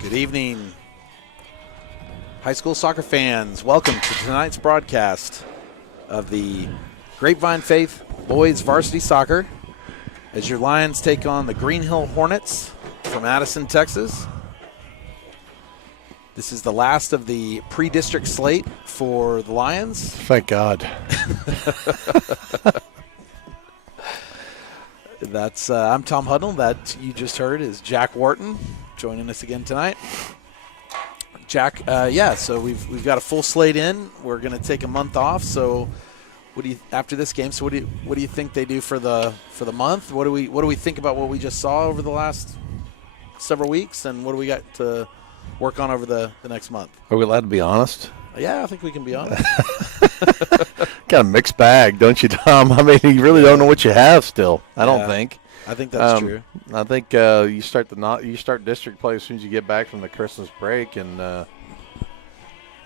Good evening, high school soccer fans. Welcome to tonight's broadcast of the Grapevine Faith Boys Varsity Soccer as your Lions take on the Greenhill Hornets from Addison, Texas. This is the last of the pre-district slate for the Lions. Thank God. I'm Tom Hudnall. That you just heard is Jack Wharton joining us again tonight. Jack, so we've got a full slate in. We're going to take a month off. So, after this game? So, what do you think they do for the month? What do we think about what we just saw over the last several weeks, and what do we got to work on over the next month? Are we allowed to be honest? Yeah, I think we can be honest. Got a mixed bag, don't you, Tom? I mean, you really don't know what you have still. I don't think. I think that's true. I think you start district play as soon as you get back from the Christmas break, and I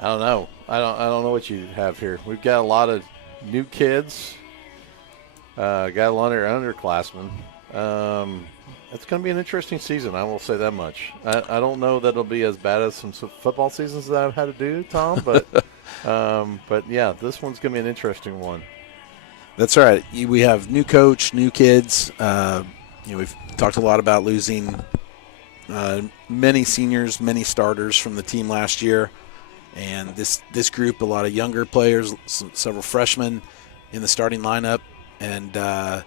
don't know. I don't know what you have here. We've got a lot of new kids. Got a lot of underclassmen. It's going to be an interesting season, I will say that much. I don't know that it'll be as bad as some football seasons that I've had to do, Tom, but yeah, this one's going to be an interesting one. That's right. We have new coach, new kids. We've talked a lot about losing many seniors, many starters from the team last year. And this group, a lot of younger players, several freshmen in the starting lineup, and a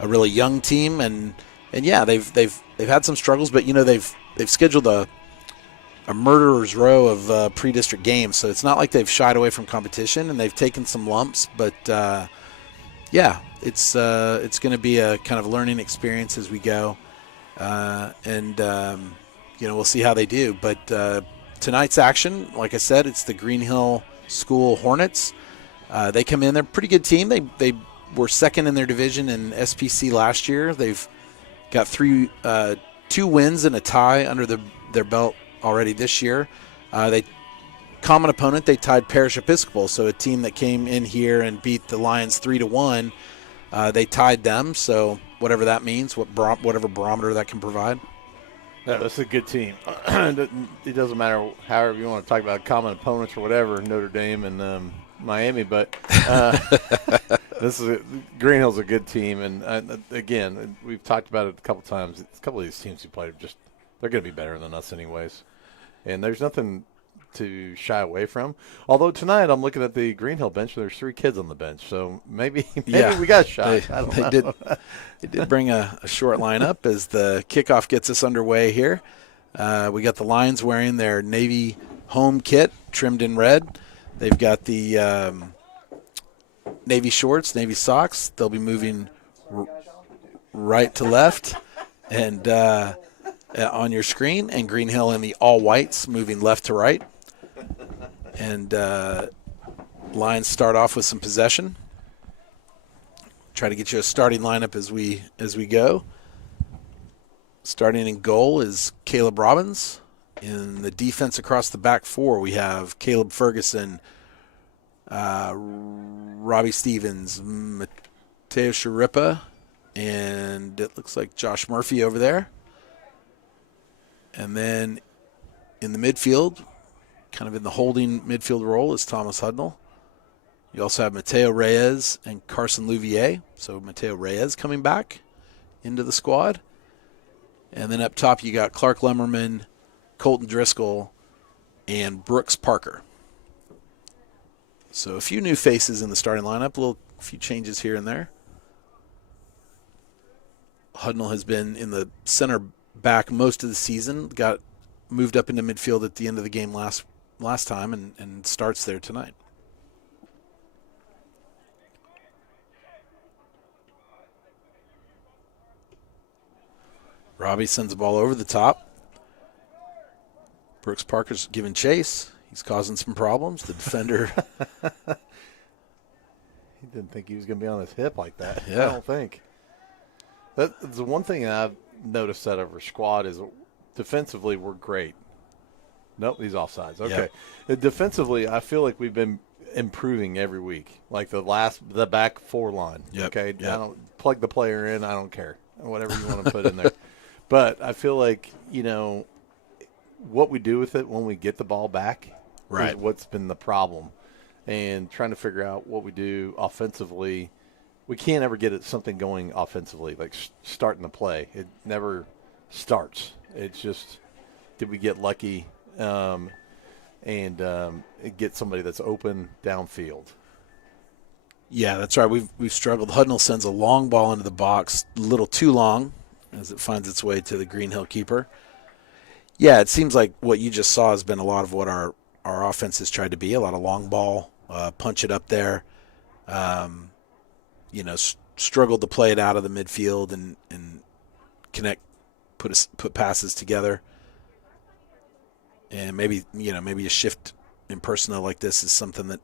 really young team. And yeah, they've had some struggles, but they've scheduled a murderer's row of pre-district games, so it's not like they've shied away from competition, and they've taken some lumps. But yeah, it's going to be a kind of learning experience as we go, and we'll see how they do. But tonight's action, like I said, it's the Greenhill School Hornets. They come in; they're a pretty good team. They were second in their division in SPC last year. They've got 2 wins and a tie under their belt already this year. Common opponent, they tied Parish Episcopal, so a team that came in here and beat the Lions 3-1. They tied them, so whatever that means, whatever barometer that can provide. Yeah, that's a good team. It doesn't matter however you want to talk about common opponents or whatever, Notre Dame and Miami, but Greenhill's a good team, and again, we've talked about it a couple times. A couple of these teams you play they're going to be better than us anyways, and there's nothing to shy away from. Although tonight I'm looking at the Greenhill bench, there's 3 kids on the bench, so maybe we got shot. They did bring a short lineup as the kickoff gets us underway here. We got the Lions wearing their Navy home kit trimmed in red. They've got the Navy shorts, Navy socks. They'll be moving right to left and on your screen, and Greenhill in the all whites moving left to right. And Lions start off with some possession. Try to get you a starting lineup as we go. Starting in goal is Caleb Robbins. In the defense across the back 4, we have Caleb Ferguson, Robbie Stevens, Mateo Sharippa, and it looks like Josh Murphy over there. And then in the midfield, kind of in the holding midfield role, is Thomas Hudnall. You also have Mateo Reyes and Carson Louvier. So Mateo Reyes coming back into the squad. And then up top you got Clark Lemmerman, Colton Driscoll, and Brooks Parker. So a few new faces in the starting lineup, a few changes here and there. Hudnall has been in the center back most of the season, got moved up into midfield at the end of the game last time, and starts there tonight. Robbie sends the ball over the top. Brooks Parker's giving chase. He's causing some problems. The defender. He didn't think he was going to be on his hip like that. Yeah. I don't think. That's the one thing I've noticed out of our squad is defensively we're great. Nope, he's offsides. Okay. Yep. Defensively, I feel like we've been improving every week. Like the back four line. Yep, Okay, yep. I don't plug the player in. I don't care, whatever you want to put in there. But I feel like what we do with it when we get the ball back is Right. what's been the problem, and trying to figure out what we do offensively. We can't ever get something going offensively, like starting the play. It never starts. It's just, did we get lucky and get somebody that's open downfield? Yeah, that's right. We've struggled. Hudnall sends a long ball into the box, a little too long, as it finds its way to the Greenhill keeper. Yeah, it seems like what you just saw has been a lot of what our offense has tried to be. A lot of long ball, punch it up there. Struggled to play it out of the midfield and connect, put passes together. And maybe a shift in personnel like this is something that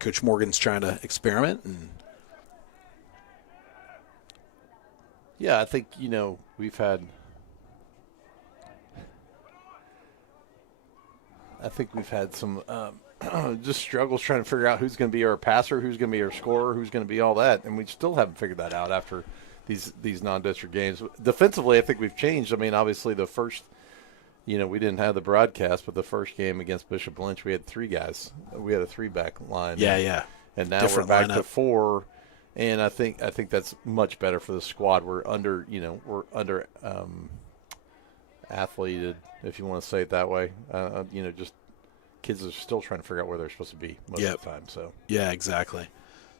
Coach Morgan's trying to experiment. And yeah, I think we've had. I think we've had some just struggles trying to figure out who's going to be our passer, who's going to be our scorer, who's going to be all that, and we still haven't figured that out after these non-district games. Defensively, I think we've changed. I mean, obviously the first, we didn't have the broadcast, but the first game against Bishop Lynch, we had three guys. We had a three-back line. Yeah. And now Different we're back lineup. to four, and I think that's much better for the squad. We're under athleted, if you want to say it that way. Just kids are still trying to figure out where they're supposed to be most of the time. So yeah, exactly.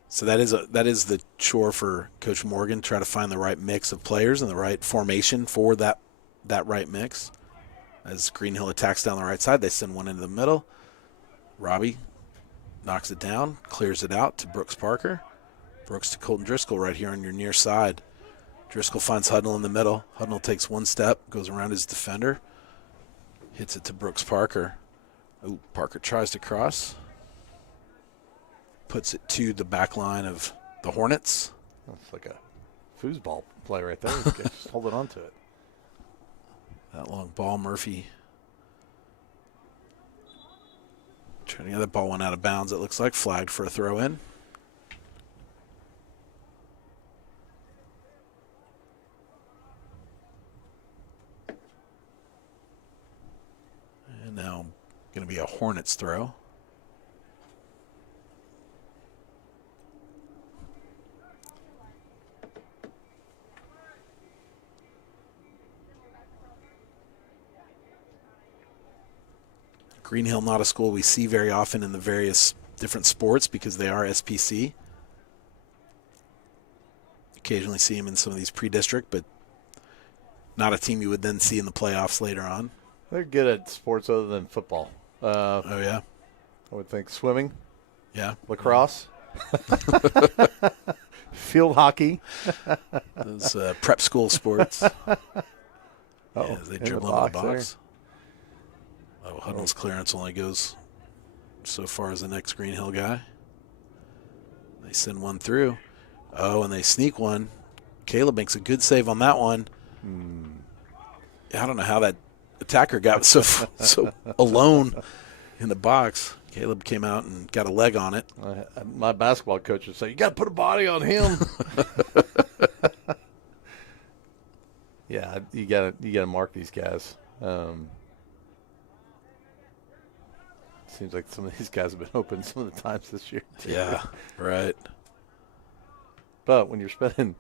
So that is the chore for Coach Morgan, try to find the right mix of players and the right formation for that right mix. As Greenhill attacks down the right side, they send one into the middle. Robbie knocks it down, clears it out to Brooks Parker. Brooks to Colton Driscoll right here on your near side. Driscoll finds Hudnall in the middle. Hudnall takes one step, goes around his defender, hits it to Brooks Parker. Ooh, Parker tries to cross. Puts it to the back line of the Hornets. that's like a foosball play right there. Just holding on to it. That long ball, Murphy. Trying to get that ball went out of bounds, it looks like. Flagged for a throw in. And now going to be a Hornets throw. Greenhill, not a school we see very often in the various different sports because they are SPC. Occasionally see them in some of these pre-district, but not a team you would then see in the playoffs later on. They're good at sports other than football. Oh, yeah? I would think swimming, Yeah. lacrosse, field hockey. Those prep school sports. Yeah, they in dribble the into the box box. Oh, Hudnall's clearance only goes so far as the next Greenhill guy. They send one through. Oh, and they sneak one. Caleb makes a good save on that one. I don't know how that attacker got so alone in the box. Caleb came out and got a leg on it. My basketball coach would say, "You got to put a body on him." Yeah, you got to mark these guys. Seems like some of these guys have been open some of the times this year, too. Yeah, right. But when you're spending,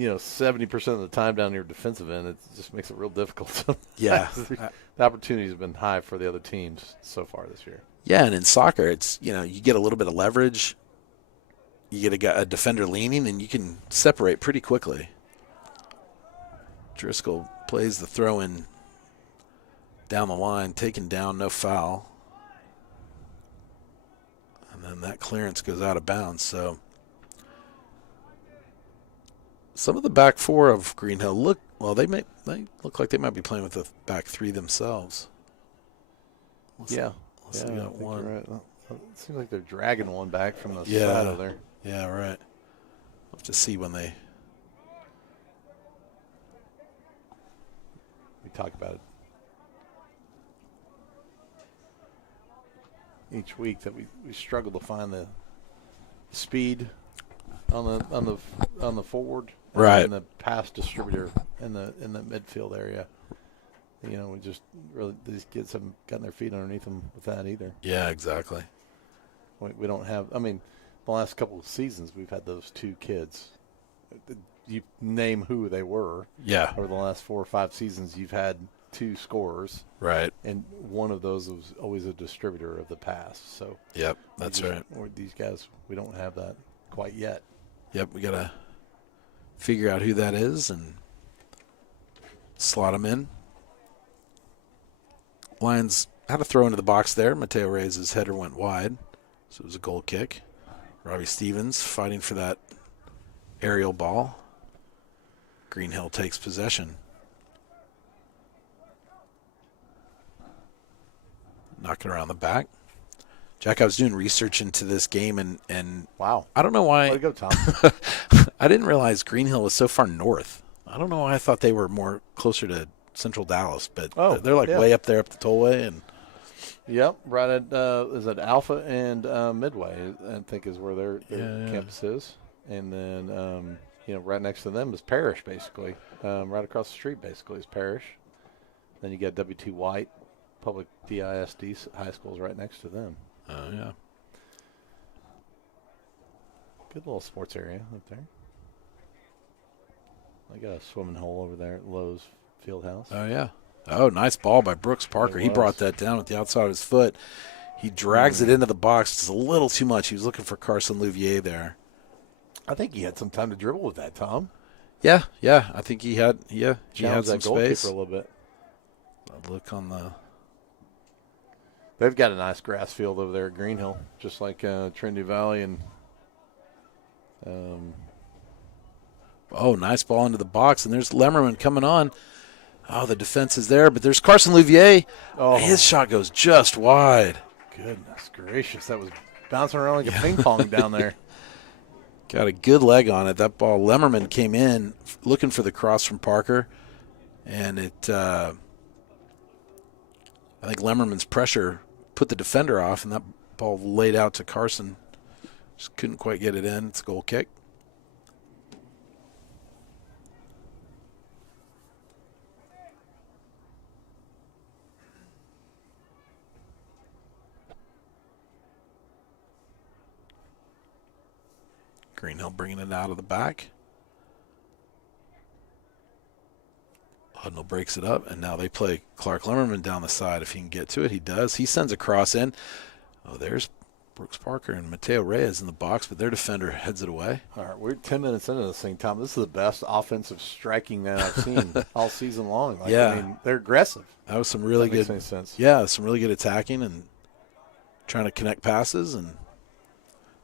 70% of the time down your defensive end, it just makes it real difficult. Yeah. The opportunities have been high for the other teams so far this year. Yeah, and in soccer, it's, you get a little bit of leverage. You get a defender leaning, and you can separate pretty quickly. Driscoll plays the throw-in down the line, taken down, no foul. And then that clearance goes out of bounds. So some of the back four of Greenhill look like they might be playing with the back three themselves. They got one. Right. It seems like they're dragging one back from the Yeah. side of there. Yeah, right. We'll have to see when we talk about it. each week that we struggle to find the speed on the forward, Right. and the pass distributor in the midfield area. We just really, these kids haven't gotten their feet underneath them with that either. Yeah, exactly. We don't have. I mean, the last couple of seasons we've had those two kids. You name who they were. Yeah. Over the last 4 or 5 seasons, you've had 2 scorers. Right. And one of those was always a distributor of the pass. So. Yep, that's right. These guys, we don't have that quite yet. Yep, we got to figure out who that is and slot them in. Lions had a throw into the box there. Mateo Reyes' header went wide, so it was a goal kick. Robbie Stevens fighting for that aerial ball. Greenhill takes possession. Knocking around the back. Jack, I was doing research into this game, and wow, I don't know why. Way to go, Tom. I didn't realize Greenhill was so far north. I don't know why I thought they were more closer to central Dallas, but they're like way up there up the tollway. And yep, right at is it Alpha and Midway? I think is where their campus is, and then right next to them is Parrish, basically. Right across the street, basically, is Parrish. Then you got W.T. White, public DISD high schools right next to them. Oh yeah, good little sports area up there. I got a swimming hole over there at Lowe's Fieldhouse. Oh yeah. Oh, nice ball by Brooks Parker. He brought that down with the outside of his foot. He drags it into the box. It's a little too much. He was looking for Carson Louvier there. I think he had some time to dribble with that, Tom. Yeah. I think he had. Yeah, he had some that goal kick space. for a little bit. Look on the. They've got a nice grass field over there at Greenhill, just like Trinity Valley and. Oh, nice ball into the box, and there's Lemmerman coming on. Oh, the defense is there, but there's Carson Louvier. Oh. His shot goes just wide. Goodness gracious, that was bouncing around like a ping pong down there. Got a good leg on it. That ball, Lemmerman came in looking for the cross from Parker, and it. I think Lemmerman's pressure put the defender off, and that ball laid out to Carson. Just couldn't quite get it in. It's a goal kick. Greenhill bringing it out of the back. Hudnall breaks it up, and now they play Clark Lemmerman down the side. If he can get to it, he does. He sends a cross in. Oh, there's Brooks Parker and Mateo Reyes in the box, but their defender heads it away. All right, we're 10 minutes into this thing, Tom. This is the best offensive striking that I've seen all season long. I mean, they're aggressive. That was some really good. Makes any sense. Yeah, some really good attacking and trying to connect passes,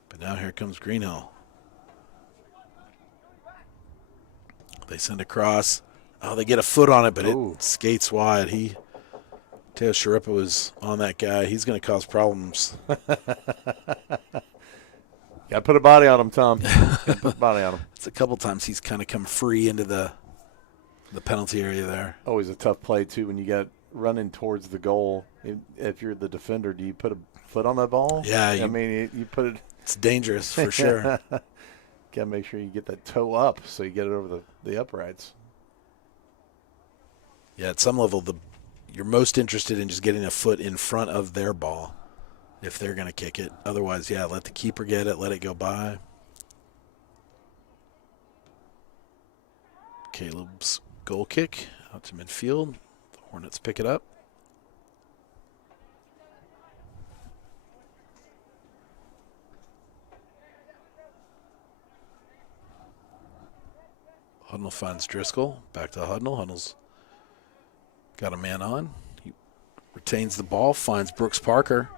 but now here comes Greenhill. They send a cross. Oh, they get a foot on it, but it skates wide. Teo Sharippa was on that guy. He's going to cause problems. Got to put a body on him, Tom. Put a body on him. It's a couple times he's kind of come free into the penalty area there. Always a tough play, too, when you got running towards the goal. If you're the defender, do you put a foot on that ball? Yeah. You put it. It's dangerous for sure. Got to make sure you get that toe up so you get it over the uprights. Yeah, at some level, you're most interested in just getting a foot in front of their ball if they're going to kick it. Otherwise, let the keeper get it, let it go by. Caleb's goal kick out to midfield. The Hornets pick it up. Hudnall finds Driscoll. Back to Hudnall. Hudnall's got a man on. He retains the ball, finds Brooks Parker.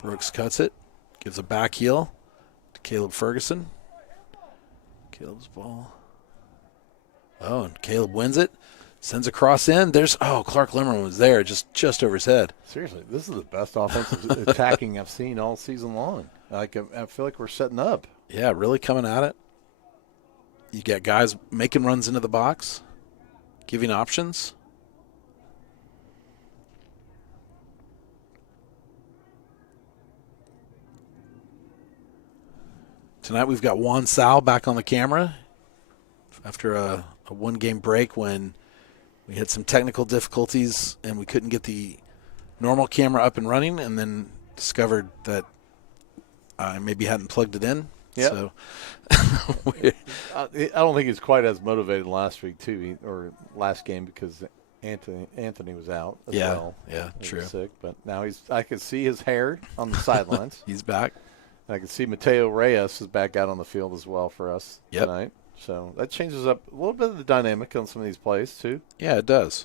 Brooks cuts it, gives a back heel to Caleb Ferguson. Caleb's ball. Oh, and Caleb wins it. Sends a cross in. Clark Lemmerman was there, just over his head. Seriously, this is the best offensive attacking I've seen all season long. I feel like we're setting up. Yeah, really coming at it. You got guys making runs into the box, giving options. Tonight we've got Juan Sal back on the camera after a one-game break when we had some technical difficulties and we couldn't get the normal camera up and running, and then discovered that I maybe hadn't plugged it in. Yeah. So I don't think he's quite as motivated last week too, or last game, because Anthony was out as well. Yeah, He true. was sick, but now I can see his hair on the sidelines. He's back. I can see Mateo Reyes is back out on the field as well for us Yep. tonight. So that changes up a little bit of the dynamic on some of these plays too. Yeah, it does.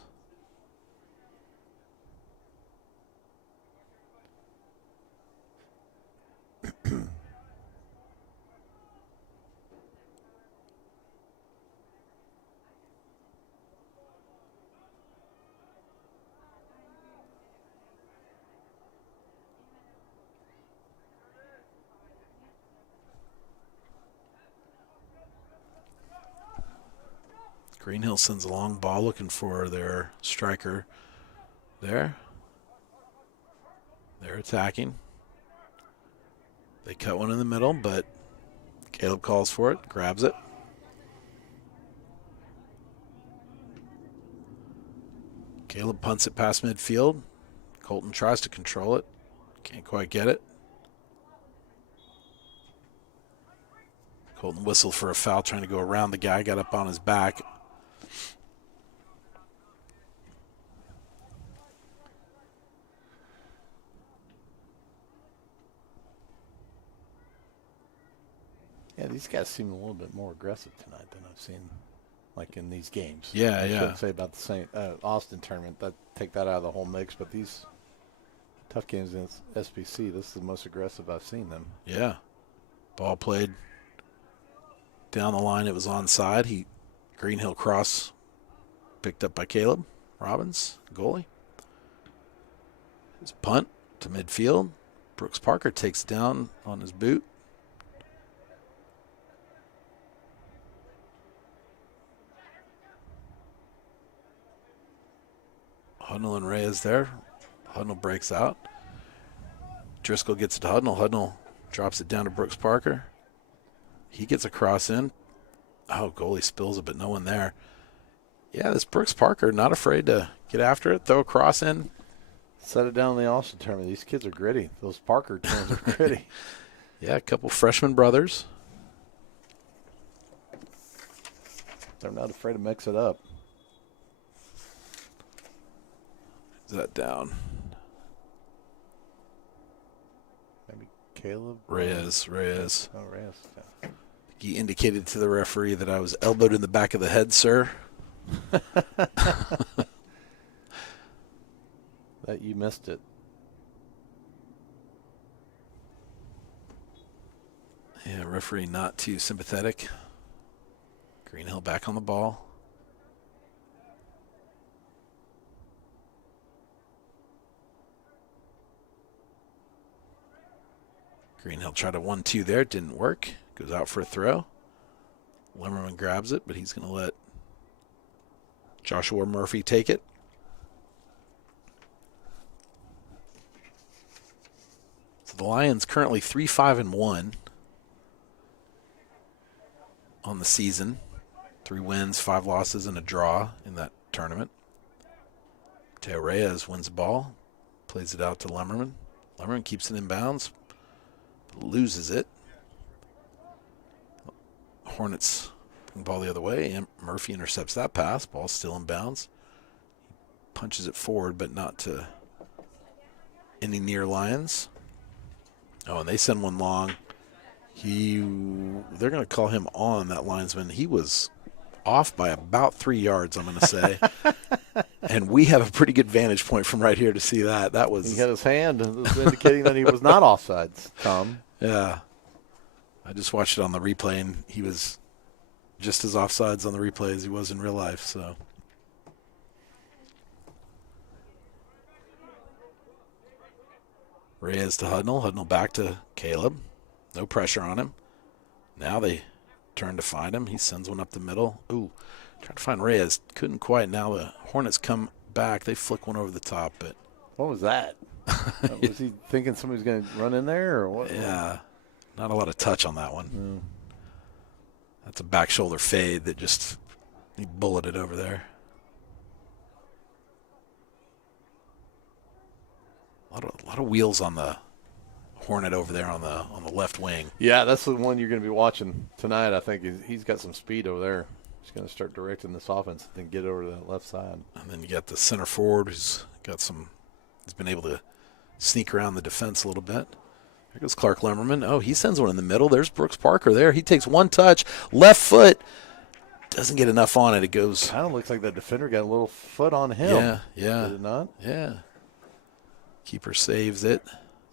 Greenhill sends a long ball looking for their striker there. They're attacking. They cut one in the middle, but Caleb calls for it, grabs it. Caleb punts it past midfield. Colton tries to control it. Can't quite get it. Colton whistled for a foul, trying to go around the guy, got up on his back. Yeah, these guys seem a little bit more aggressive tonight than I've seen, like in these games. Yeah, I yeah. shouldn't say about the St. Austin tournament. Take that out of the whole mix. But these tough games in SBC, this is the most aggressive I've seen them. Yeah. Ball played down the line. It was onside. Greenhill cross picked up by Caleb Robbins, goalie. His punt to midfield. Brooks Parker takes it down on his boot. Hudnall and Reyes there. Hudnall breaks out. Driscoll gets it to Hudnall. Hudnall drops it down to Brooks Parker. He gets a cross in. Oh, goalie spills it, but no one there. Yeah, this Brooks Parker not afraid to get after it, throw a cross in. Set it down in the Austin tournament. These kids are gritty. Those Parker twins are gritty. Yeah, a couple freshman brothers. They're not afraid to mix it up. Is that down? Maybe Caleb? Reyes. Oh, Reyes. Yeah. He indicated to the referee that I was elbowed in the back of the head, sir. That you missed it. Yeah, referee not too sympathetic. Greenhill back on the ball. Greenhill tried a 1-2 there. Didn't work. Goes out for a throw. Lemmerman grabs it, but he's going to let Joshua Murphy take it. So the Lions currently 3-5-1 on the season. 3 wins, 5 losses, and a draw in that tournament. Teo Reyes wins the ball. Plays it out to Lemmerman. Lemmerman keeps it in bounds. Loses it. Hornets bring the ball the other way, and Murphy intercepts that pass. Ball's still in bounds. He punches it forward, but not to any near Lions. Oh, and they send one long. They're going to call him on, that linesman. He was off by about 3 yards, I'm going to say. And we have a pretty good vantage point from right here to see that. That was. He had his hand indicating that he was not offsides, Tom. Yeah. I just watched it on the replay, and he was just as offsides on the replay as he was in real life. So Reyes to Hudnall. Hudnall back to Caleb. No pressure on him. Now they turn to find him. He sends one up the middle. Ooh, trying to find Reyes. Couldn't quite. Now the Hornets come back. They flick one over the top. But what was that? Was he thinking somebody was going to run in there or what? Yeah. Not a lot of touch on that one. That's a back shoulder fade that just he bulleted over there. A lot of wheels on the Hornet over there on the left wing. Yeah, that's the one you're going to be watching tonight. I think he's got some speed over there. He's going to start directing this offense and then get over to that left side. And then you got the center forward who's got some. He's been able to sneak around the defense a little bit. There goes Clark Lemmerman. Oh, he sends one in the middle. There's Brooks Parker there. He takes one touch. Left foot. Doesn't get enough on it. It goes. Kind of looks like that defender got a little foot on him. Yeah. Did it not? Yeah. Keeper saves it.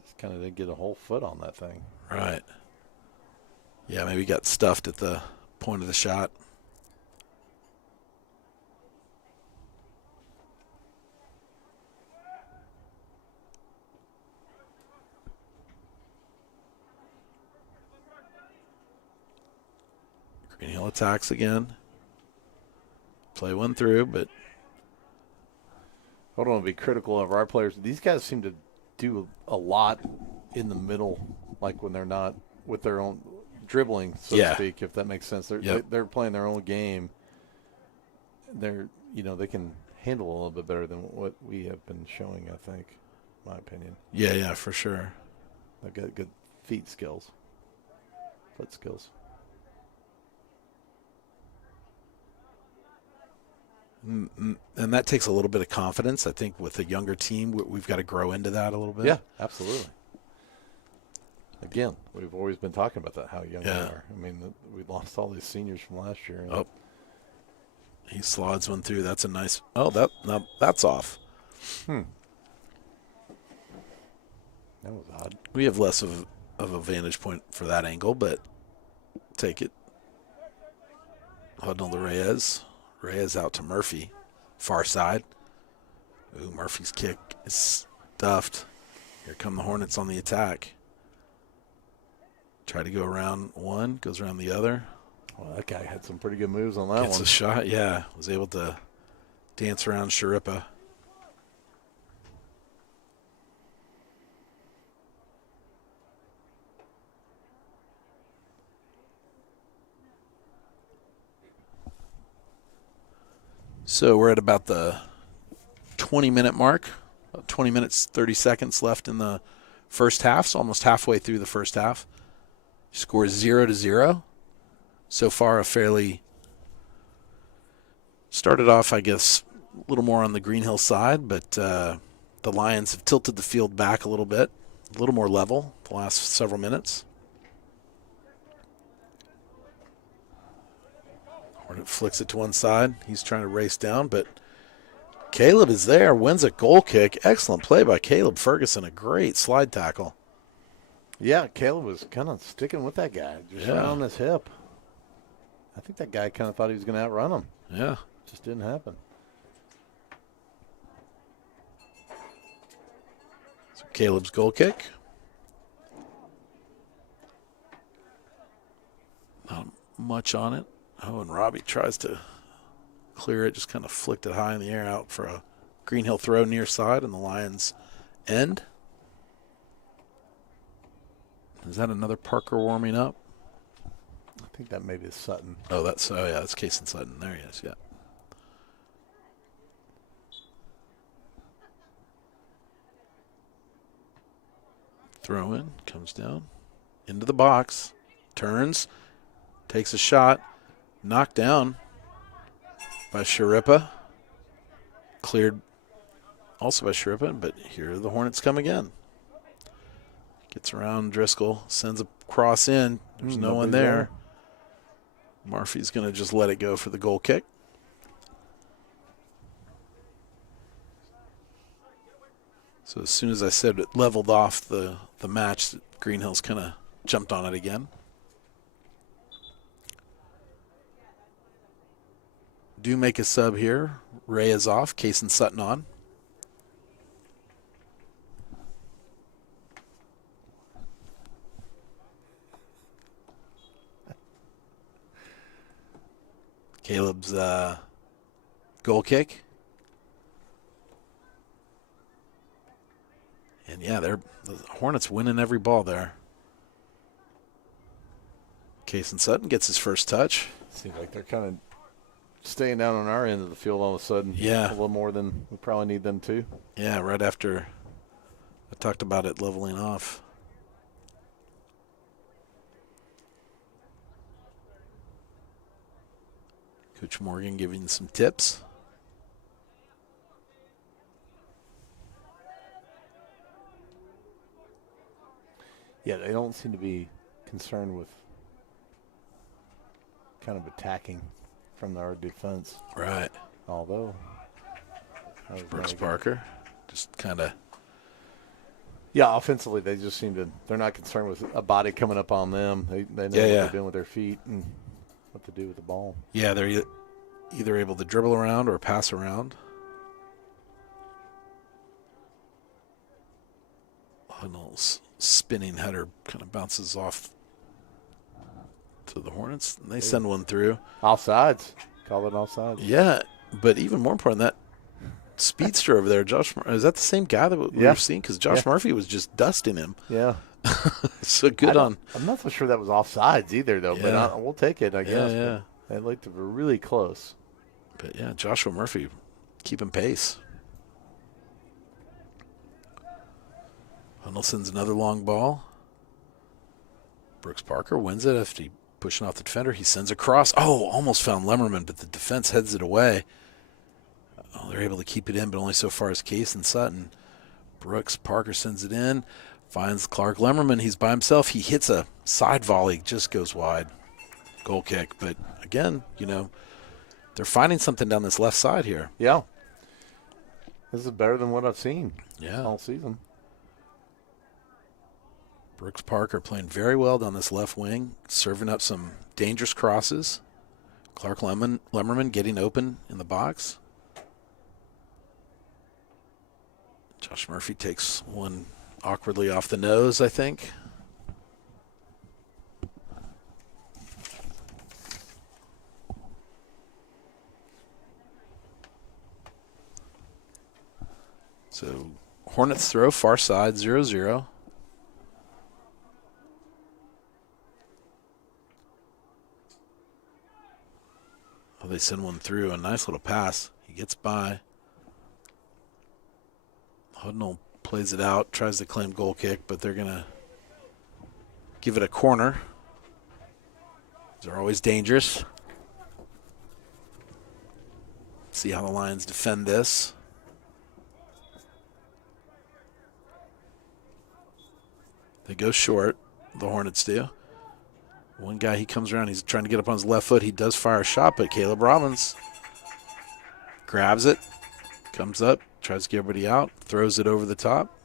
Just kind of didn't get a whole foot on that thing. Right. Yeah, maybe got stuffed at the point of the shot. Greenhill attacks again. Play one through, but I don't want to be critical of our players. These guys seem to do a lot in the middle, like when they're not with their own dribbling, so to speak, if that makes sense. They're playing their own game. They can handle a little bit better than what we have been showing, I think, in my opinion. Yeah, for sure. They've got good foot skills. And that takes a little bit of confidence. I think with a younger team, we've got to grow into that a little bit. Yeah, absolutely. Again, we've always been talking about that, how young they are. I mean, we lost all these seniors from last year. He slides one through. That's a nice. Oh, that's off. That was odd. We have less of a vantage point for that angle, but take it. Hudnall to Reyes. Reyes out to Murphy. Far side. Ooh, Murphy's kick is stuffed. Here come the Hornets on the attack. Try to go around one, goes around the other. Well, that guy had some pretty good moves on that one. Gets a shot, yeah. Was able to dance around Sharippa. So we're at about the 20-minute mark. 20 minutes, 30 seconds left in the first half, so almost halfway through the first half. Score 0-0. So far, a fairly started off, I guess, a little more on the Greenhill side, but the Lions have tilted the field back a little bit, a little more level the last several minutes. Hornet flicks it to one side. He's trying to race down, but Caleb is there, wins a goal kick. Excellent play by Caleb Ferguson, a great slide tackle. Yeah, Caleb was kind of sticking with that guy, just right on his hip. I think that guy kind of thought he was going to outrun him. Yeah. Just didn't happen. So Caleb's goal kick. Not much on it. Oh, and Robbie tries to clear it, just kind of flicked it high in the air out for a Greenhill throw near side and the Lions end. Is that another Parker warming up? I think that maybe is Sutton. Oh, that's Cason Sutton. There he is, yeah. Throw in, comes down, into the box, turns, takes a shot, knocked down by Sharippa. Cleared also by Sharippa, but here the Hornets come again. Gets around Driscoll, sends a cross in. There's no one there. Murphy's going to just let it go for the goal kick. So as soon as I said it leveled off the match, Greenhill's kind of jumped on it again. Do make a sub here. Ray is off. Cason Sutton on. Caleb's goal kick. And, yeah, the Hornets winning every ball there. Cason Sutton gets his first touch. Seems like they're kind of staying down on our end of the field all of a sudden. Yeah. A little more than we probably need them to. Yeah, right after I talked about it leveling off. Coach Morgan giving some tips. Yeah, they don't seem to be concerned with kind of attacking from our defense. Right. Although Brooks Parker just kind of. Yeah, offensively they just seem to. They're not concerned with a body coming up on them. They know what they're doing with their feet and what to do with the ball. Yeah, they're either able to dribble around or pass around. Huddle's spinning header kind of bounces off to the Hornets, and they send one through. Offsides. Call it offsides. Yeah, but even more important, that speedster over there, Josh, is that the same guy that we were seeing? Because Josh Murphy was just dusting him. Yeah. So good on. I'm not so sure that was offsides either, though, but we'll take it, I guess. Yeah. They looked to be really close. But, yeah, Joshua Murphy keeping pace. Hunnell sends another long ball. Brooks Parker wins it after pushing off the defender. He sends across. Oh, almost found Lemmerman, but the defense heads it away. Oh, they're able to keep it in, but only so far as Case and Sutton. Brooks Parker sends it in. Finds Clark Lemmerman. He's by himself. He hits a side volley. Just goes wide. Goal kick. But, again, they're finding something down this left side here. Yeah. This is better than what I've seen all season. Brooks Parker playing very well down this left wing, serving up some dangerous crosses. Clark Lemmerman getting open in the box. Josh Murphy takes one awkwardly off the nose, I think. So Hornets throw far side, 0-0. Oh, they send one through. A nice little pass. He gets by. Hudnall plays it out, tries to claim goal kick, but they're going to give it a corner. They're always dangerous. See how the Lions defend this. They go short, the Hornets do. One guy, he comes around, he's trying to get up on his left foot. He does fire a shot, but Caleb Robbins grabs it, comes up, tries to get everybody out, throws it over the top.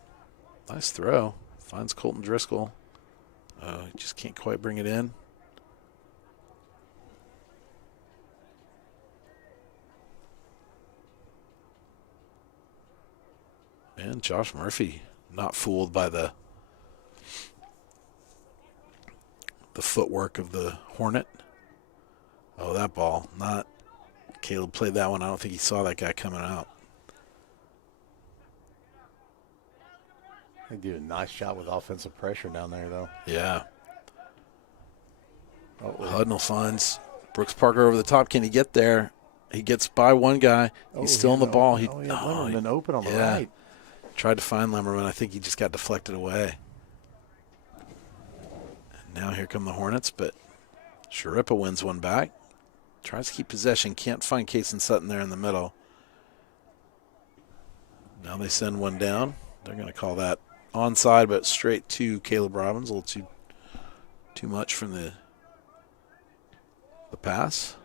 Nice throw. Finds Colton Driscoll. He just can't quite bring it in. And Josh Murphy not fooled by the footwork of the Hornet. Oh, that ball. Not Caleb played that one. I don't think he saw that guy coming out. They do a nice shot with offensive pressure down there, though. Yeah. Hudnall finds Brooks Parker over the top. Can he get there? He gets by one guy. He's still on the ball. He been open on the right. Tried to find Lemmerman. I think he just got deflected away. And now here come the Hornets, but Sharippa wins one back. Tries to keep possession. Can't find Case and Sutton there in the middle. Now they send one down. They're going to call that onside, but straight to Caleb Robbins. A little too much from the pass.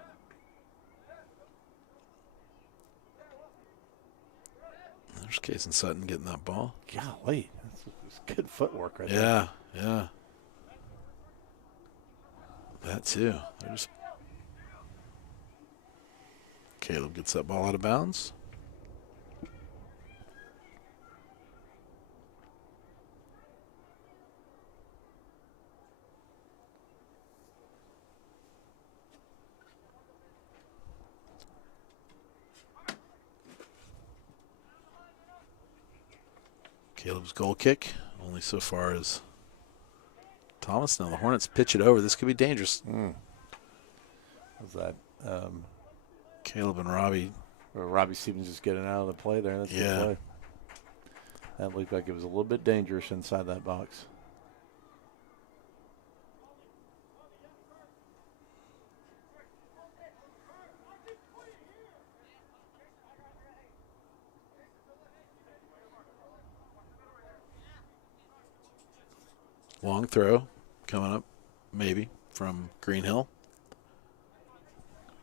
There's Case and Sutton getting that ball. Golly, that's good footwork right there. Yeah. That too. Caleb gets that ball out of bounds. Caleb's goal kick, only so far as Thomas, now the Hornets pitch it over. This could be dangerous. Was that Caleb and Robbie. or Robbie Stevens just getting out of the play there? That's a good play. That looked like it was a little bit dangerous inside that box. Long throw coming up, maybe, from Greenhill.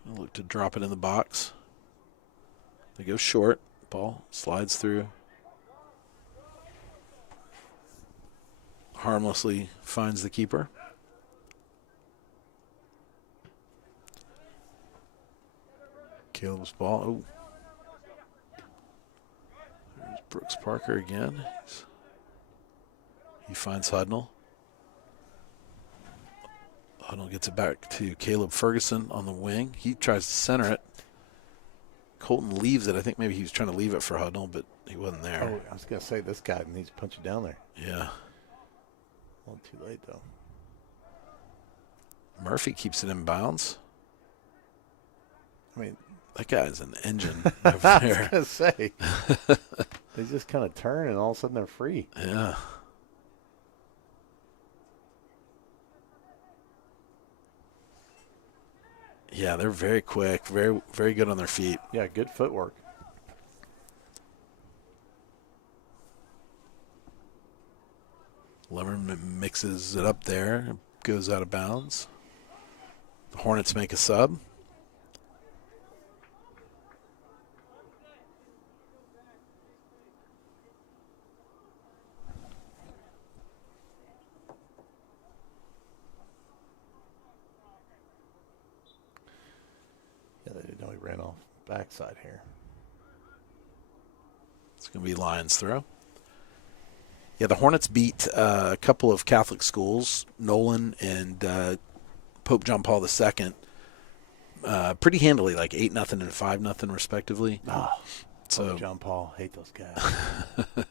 I'll look to drop it in the box. They go short. Ball slides through. Harmlessly finds the keeper. Caleb's ball. Oh. There's Brooks Parker again. He finds Hudnall. Hudnall gets it back to Caleb Ferguson on the wing. He tries to center it. Colton leaves it. I think maybe he was trying to leave it for Hudnall, but he wasn't there. Oh, I was going to say, this guy needs to punch it down there. Yeah. Well, too late, though. Murphy keeps it in bounds. I mean, that guy's an engine over there. I was going to say. They just kind of turn, and all of a sudden they're free. Yeah. Yeah, they're very quick, very, very good on their feet. Yeah, good footwork. Lemmer mixes it up there, goes out of bounds. The Hornets make a sub. Yeah, they didn't know he ran off backside here. It's going to be Lions throw. Yeah, the Hornets beat a couple of Catholic schools, Nolan and Pope John Paul II, pretty handily, like 8-0 and 5-0 respectively. Oh, so Pope John Paul, hate those guys.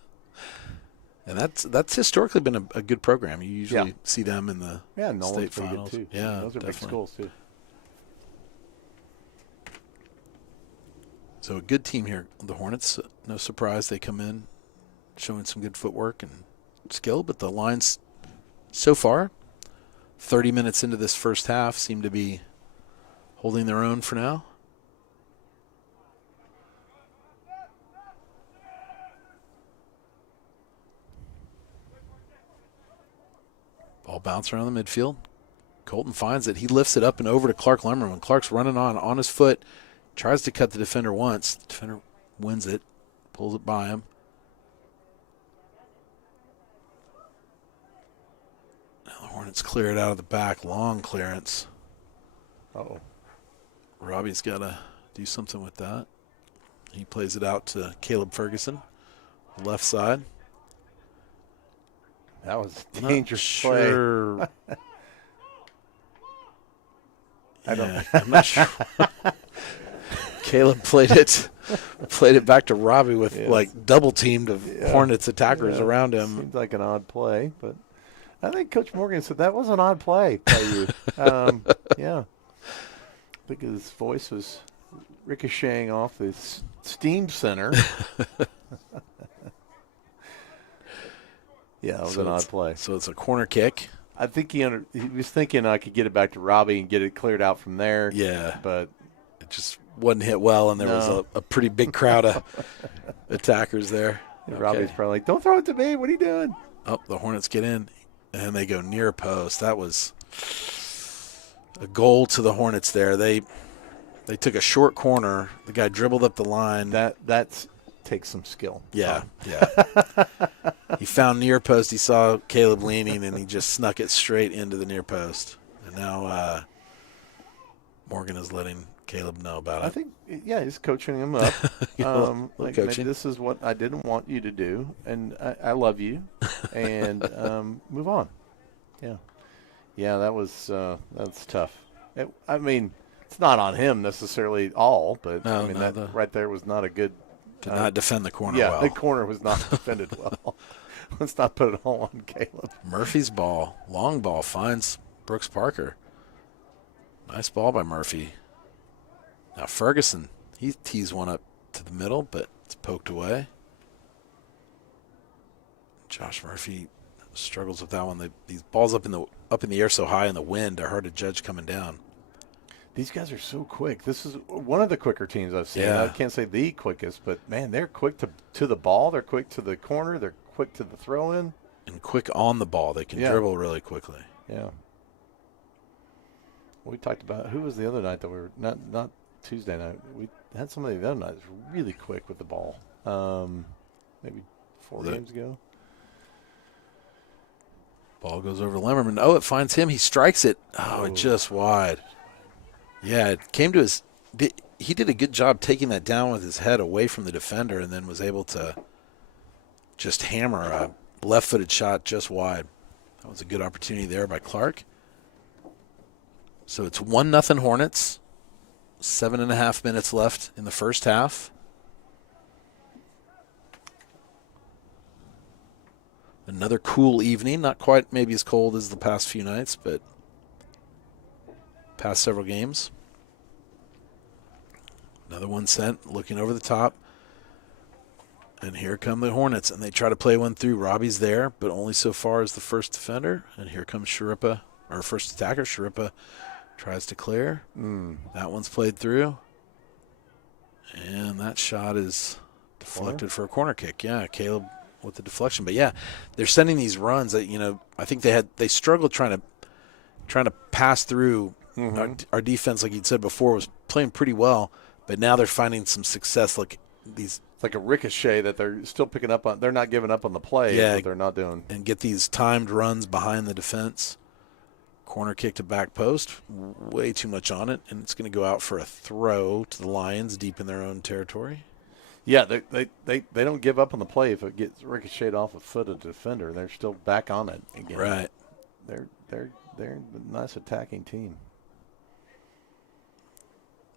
And that's historically been a good program. You usually see them in the Nolan's state pretty finals. good too. Yeah, those are definitely. big schools too. So a good team here, the Hornets. No surprise they come in showing some good footwork and skill, but the Lions so far, 30 minutes into this first half, seem to be holding their own for now. Ball bounce around the midfield. Colton finds it. He lifts it up and over to Clark Lemmer. When Clark's running on his foot, tries to cut the defender once. The defender wins it, pulls it by him. Now the Hornets clear it out of the back. Long clearance. Uh-oh. Robbie's got to do something with that. He plays it out to Caleb Ferguson, left side. That was a dangerous play. Sure. I'm not sure. Caleb played it back to Robbie with like double teamed of Hornets attackers around him. Seems like an odd play, but I think Coach Morgan said that was an odd play by you. Yeah. I think his voice was ricocheting off the steam center. Yeah, it was an odd play. So it's a corner kick. I think he was thinking I could get it back to Robbie and get it cleared out from there. Yeah. But it just wasn't hit well, and there was a pretty big crowd of attackers there. Robbie's probably like, don't throw it to me. What are you doing? Oh, the Hornets get in, and they go near post. That was a goal to the Hornets there. They took a short corner. The guy dribbled up the line. That takes some skill. Yeah, yeah. He found near post. He saw Caleb leaning, and he just snuck it straight into the near post. And now Morgan is letting Caleb know about it. I think, he's coaching him up. Like, maybe this is what I didn't want you to do, and I love you, and move on. Yeah, that's tough. I mean, it's not on him necessarily all, but that right there was not a good. Did not defend the corner well. well. The corner was not defended well. Let's not put it all on Caleb. Murphy's ball, long ball, finds Brooks Parker. Nice ball by Murphy. Now Ferguson, he tees one up to the middle, but it's poked away. Josh Murphy struggles with that one. These balls up in the air so high in the wind are hard to judge coming down. These guys are so quick. This is one of the quicker teams I've seen. Yeah. I can't say the quickest, but, man, they're quick to the ball. They're quick to the corner. They're quick to the throw-in. And quick on the ball. They can dribble really quickly. Yeah. We talked about who was the other night that we were not Tuesday night. We had somebody the other night that was really quick with the ball. Maybe 4 games ago. Ball goes over Lemmerman. Oh, it finds him. He strikes it. Oh, just wide. Yeah, it came to his – he did a good job taking that down with his head away from the defender and then was able to just hammer a left-footed shot just wide. That was a good opportunity there by Clark. So it's 1-0 Hornets. 7.5 minutes left in the first half. Another cool evening. Not quite maybe as cold as the past few nights, but past several games. Another one sent, looking over the top. And here come the Hornets, and they try to play one through. Robbie's there, but only so far as the first defender. And here comes Sharippa, or first attacker. Sharippa tries to clear. That one's played through. And that shot is deflected for a corner kick. Yeah, Caleb with the deflection. But, yeah, they're sending these runs that, I think they struggled trying to pass through. Our defense, like you'd said before, was playing pretty well, but now they're finding some success. Like these, it's like a ricochet that they're still picking up on. They're not giving up on the play. Yeah, what they're not doing. And get these timed runs behind the defense. Corner kick to back post, way too much on it, and it's going to go out for a throw to the Lions deep in their own territory. Yeah, they don't give up on the play if it gets ricocheted off a foot of the defender. They're still back on it again. Right. They're a nice attacking team.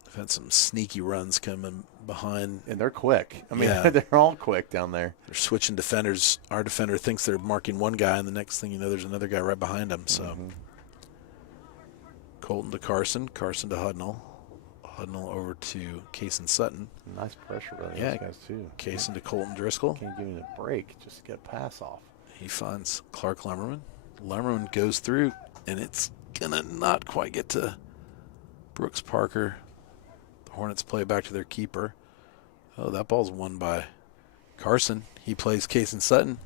They've had some sneaky runs coming behind. And they're quick. I mean, they're all quick down there. They're switching defenders. Our defender thinks they're marking one guy, and the next thing you know, there's another guy right behind him. So Colton to Carson. Carson to Hudnall. Hudnall over to Case and Sutton. Nice pressure by these guys, too. Case to Colton Driscoll. Can't give him a break just to get a pass off. He finds Clark Lemmerman. Lemmerman goes through, and it's going to not quite get to Brooks Parker. The Hornets play back to their keeper. Oh, that ball's won by Carson. He plays Case and Sutton.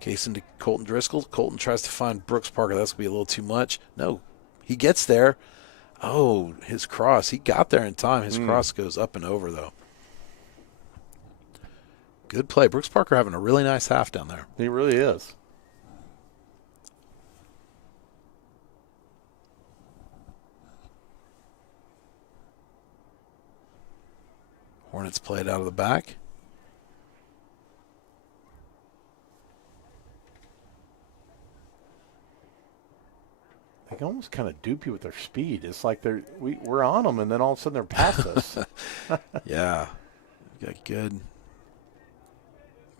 Case to Colton Driscoll. Colton tries to find Brooks Parker. That's going to be a little too much. No, he gets there. Oh, his cross. He got there in time. His cross goes up and over, though. Good play. Brooks Parker having a really nice half down there. He really is. Hornets play it out of the back. They almost kind of dupe you with their speed. It's like we're on them, and then all of a sudden they're past us. Yeah. We got good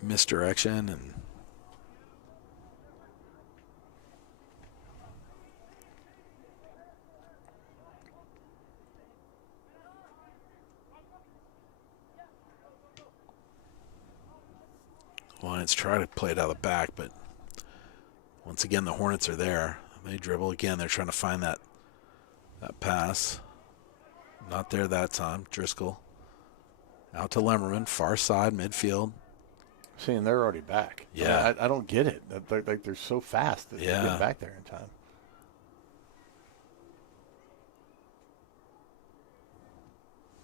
misdirection and Lions try to play it out of the back, but once again the Hornets are there. They dribble again. They're trying to find that pass. Not there that time. Driscoll out to Lemmerman, far side, midfield. Seeing they're already back. Yeah. I mean, I don't get it. They're so fast that they get back there in time.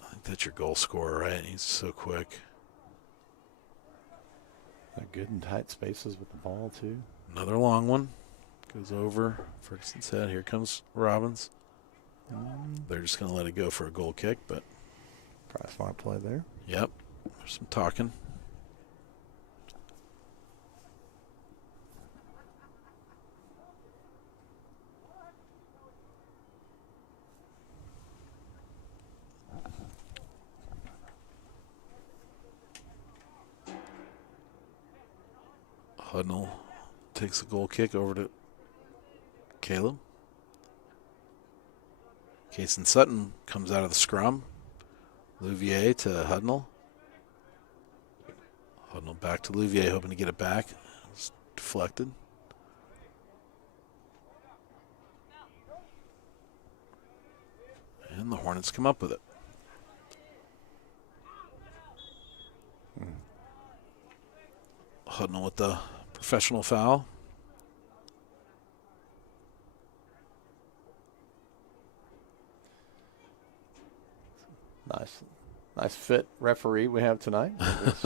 I think that's your goal scorer, right? He's so quick. Good and tight spaces with the ball, too. Another long one. Goes over Ferguson's head. Here comes Robbins. They're just going to let it go for a goal kick, but probably smart play there. Yep. There's some talking. Hudnall takes the goal kick over to Caleb. Kason Sutton comes out of the scrum. Louvier to Hudnall. Hudnall back to Louvier, hoping to get it back. It's deflected. And the Hornets come up with it. Hudnall with the professional foul. Nice fit referee we have tonight. It's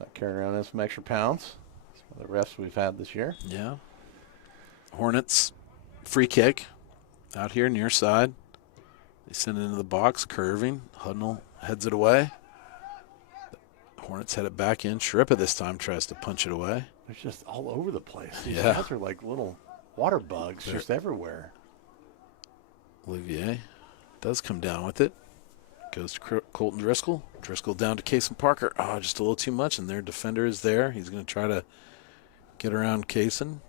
not carrying around some extra pounds. It's one of the refs we've had this year. Yeah. Hornets, free kick out here near side. They send it into the box, curving. Hudnall heads it away. The Hornets head it back in. Shrippa this time tries to punch it away. They're just all over the place. These Yeah. guys are like little water bugs just everywhere. Olivier does come down with it. Goes to Colton Driscoll. Driscoll down to Kason Parker. Oh, just a little too much, and their defender is there. He's going to try to get around Kason.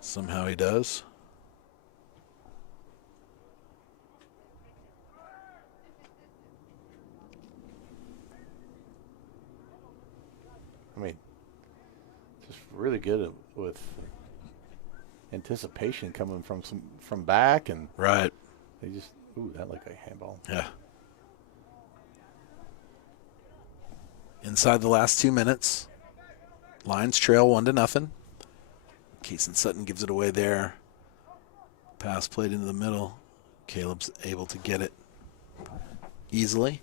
Somehow he does. I mean, just really good with anticipation coming from back, and Right. they just that looked like a handball. Yeah. Inside the last 2 minutes, Lions trail 1-0. Kason Sutton gives it away there. Pass played into the middle. Caleb's able to get it easily.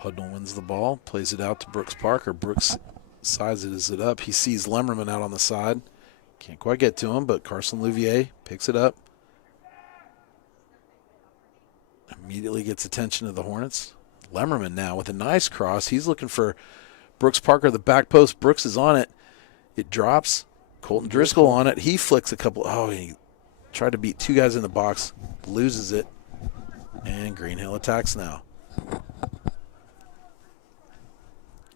Hudnall wins the ball, plays it out to Brooks Parker. Brooks sizes it up. He sees Lemmerman out on the side. Can't quite get to him, but Carson Louvier picks it up. Immediately gets attention of the Hornets. Lemmerman now with a nice cross. He's looking for Brooks Parker, the back post. Brooks is on it. It drops. Colton Driscoll on it. He flicks a couple. Oh, he tried to beat two guys in the box. Loses it. And Greenhill attacks now.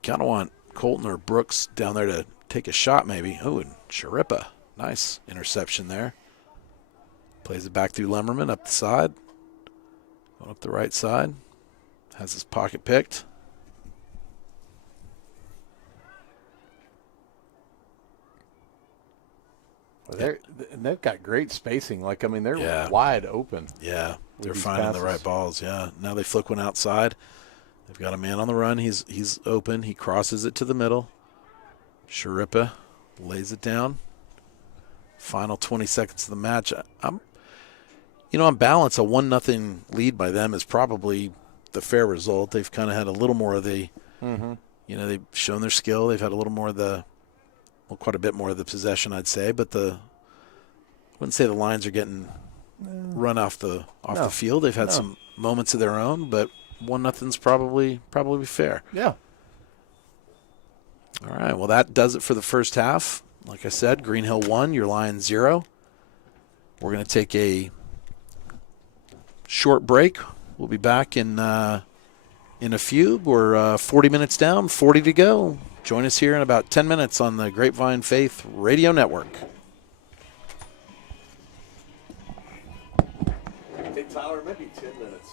Kind of want Colton or Brooks down there to take a shot maybe. Oh, and Sharippa. Nice interception there. Plays it back through Lemmerman up the side. Going up the right side. Has his pocket picked. Well, they've got great spacing. Like, I mean, they're wide open. Yeah, they're finding the right balls. Yeah, now they flick one outside. They've got a man on the run. He's open. He crosses it to the middle. Sharippa lays it down. Final 20 seconds of the match. On balance, a 1-0 lead by them is probably the fair result. They've kind of had a little more of the, they've shown their skill. They've had a little more of the, quite a bit more of the possession, I'd say. But I wouldn't say the Lions are getting run off the field. They've had some moments of their own, but 1-0's probably fair. Yeah. All right. Well, that does it for the first half. Like I said, Greenhill 1, your Lions 0. We're going to take a short break. We'll be back in a few. We're 40 minutes down, 40 to go. Join us here in about 10 minutes on the Grapevine Faith Radio Network. Hey, Tyler, maybe 10 minutes.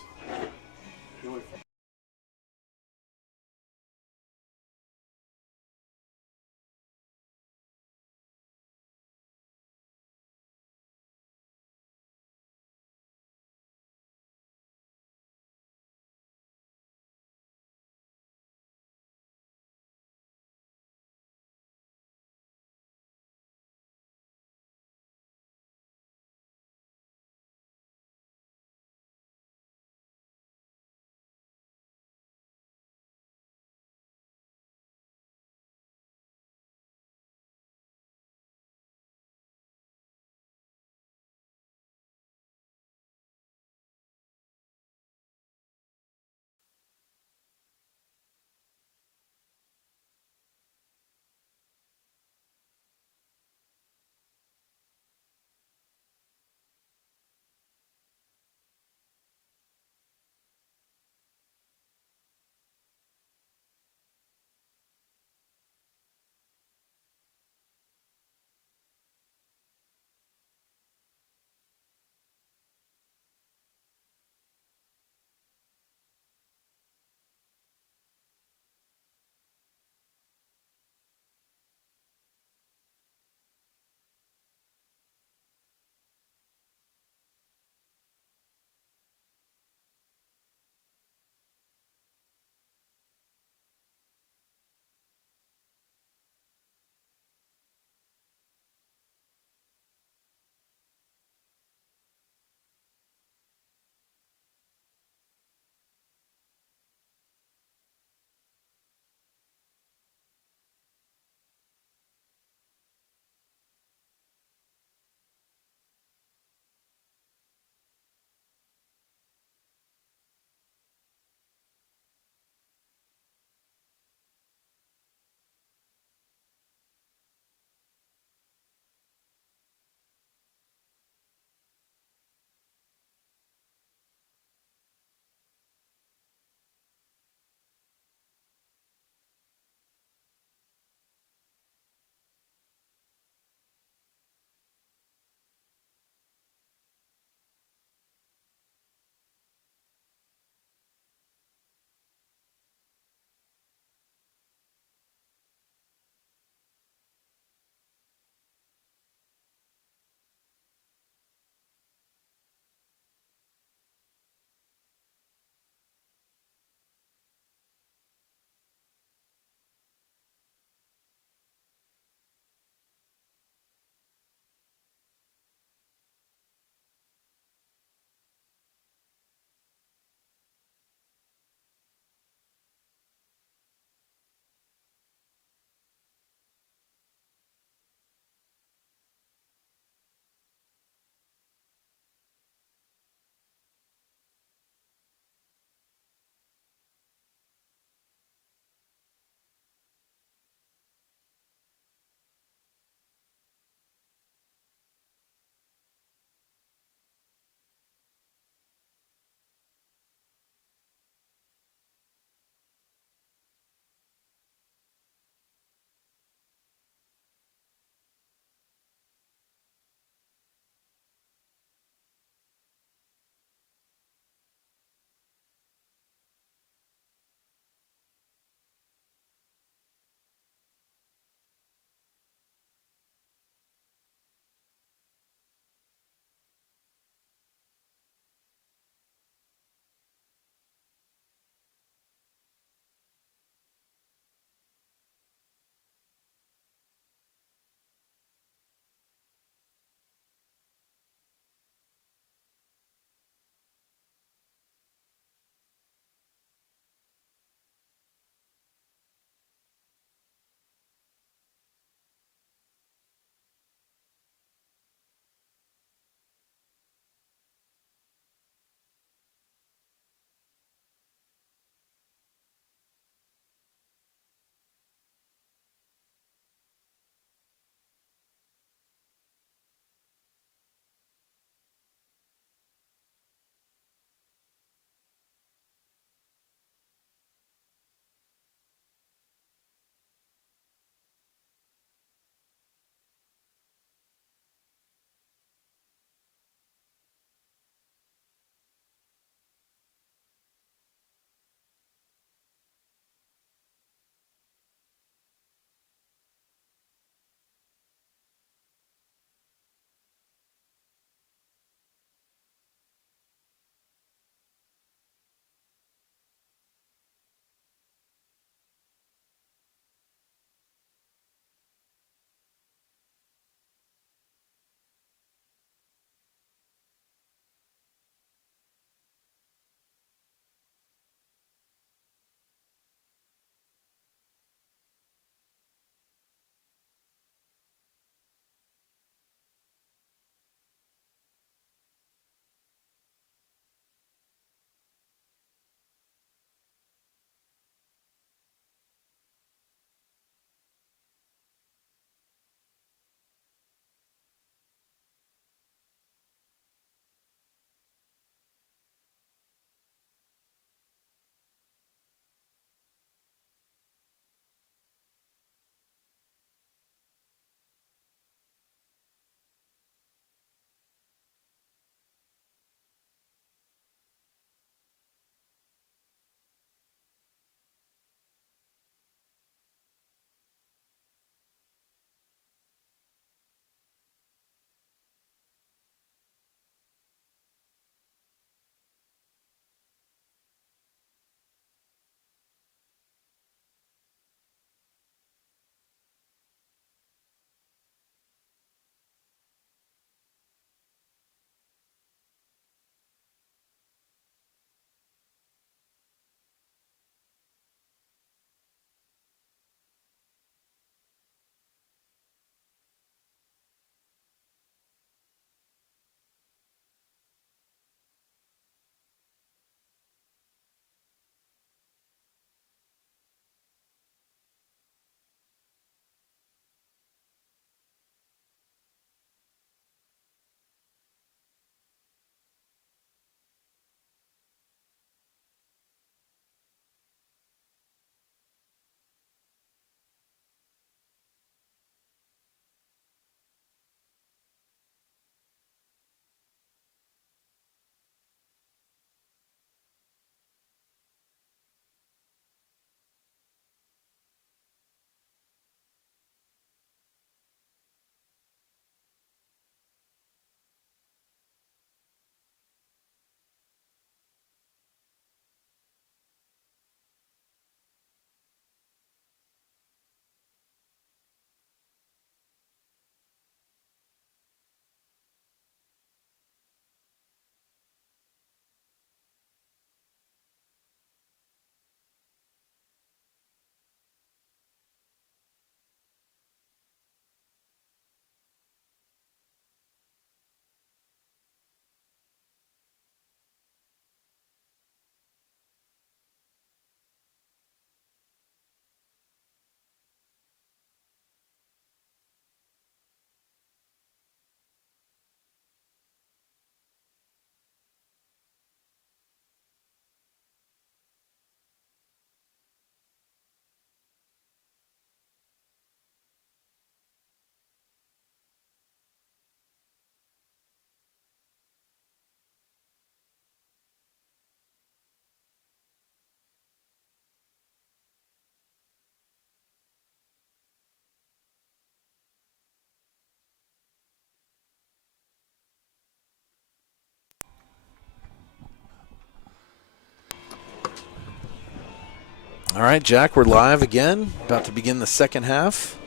All right, Jack, we're live again. About to begin the second half.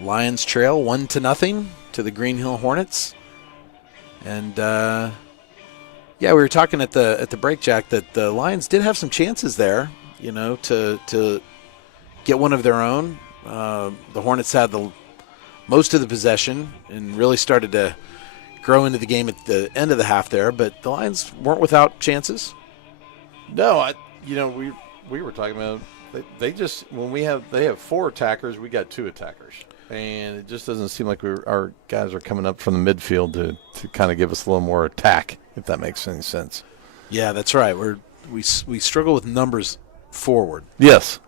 Lions trail 1-0 to the Greenhill Hornets. And, we were talking at the break, Jack, that the Lions did have some chances there, to get one of their own. The Hornets had the most of the possession and really started to grow into the game at the end of the half there, but the Lions weren't without chances. No, we were talking about they just when they have 4 attackers, we got 2 attackers, and it just doesn't seem like our guys are coming up from the midfield to kind of give us a little more attack, if that makes any sense. Yeah, that's right. We struggle with numbers forward. Yes,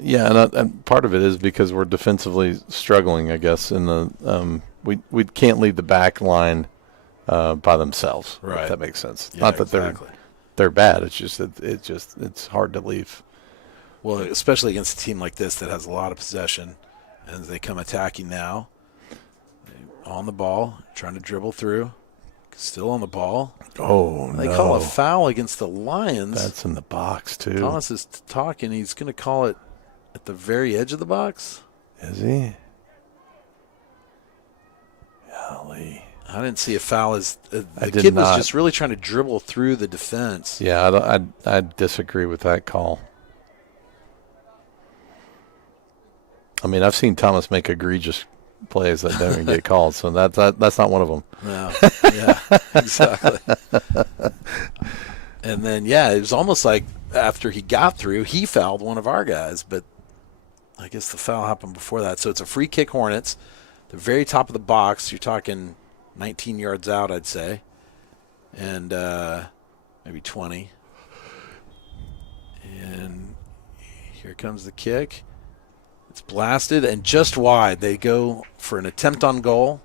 yeah, and part of it is because we're defensively struggling, I guess. In the we can't leave the back line by themselves. Right. If that makes sense. Yeah, Not that exactly. they're bad. It's just it's hard to leave. Well, especially against a team like this that has a lot of possession, and they come attacking now. On the ball, trying to dribble through. Still on the ball. Oh, They call a foul against the Lions. That's in the box, too. Thomas is talking. He's going to call it at the very edge of the box. Is he? Golly. I didn't see a foul. The did kid was not. just really trying to dribble through the defense. Yeah, I disagree with that call. I mean, I've seen Thomas make egregious plays that don't even get called, so that's not one of them. No, yeah, exactly. And then, it was almost like after he got through, he fouled one of our guys, but I guess the foul happened before that. So it's a free kick, Hornets. The very top of the box, you're talking 19 yards out, I'd say, and maybe 20. And here comes the kick. It's blasted and just wide. They go for an attempt on goal,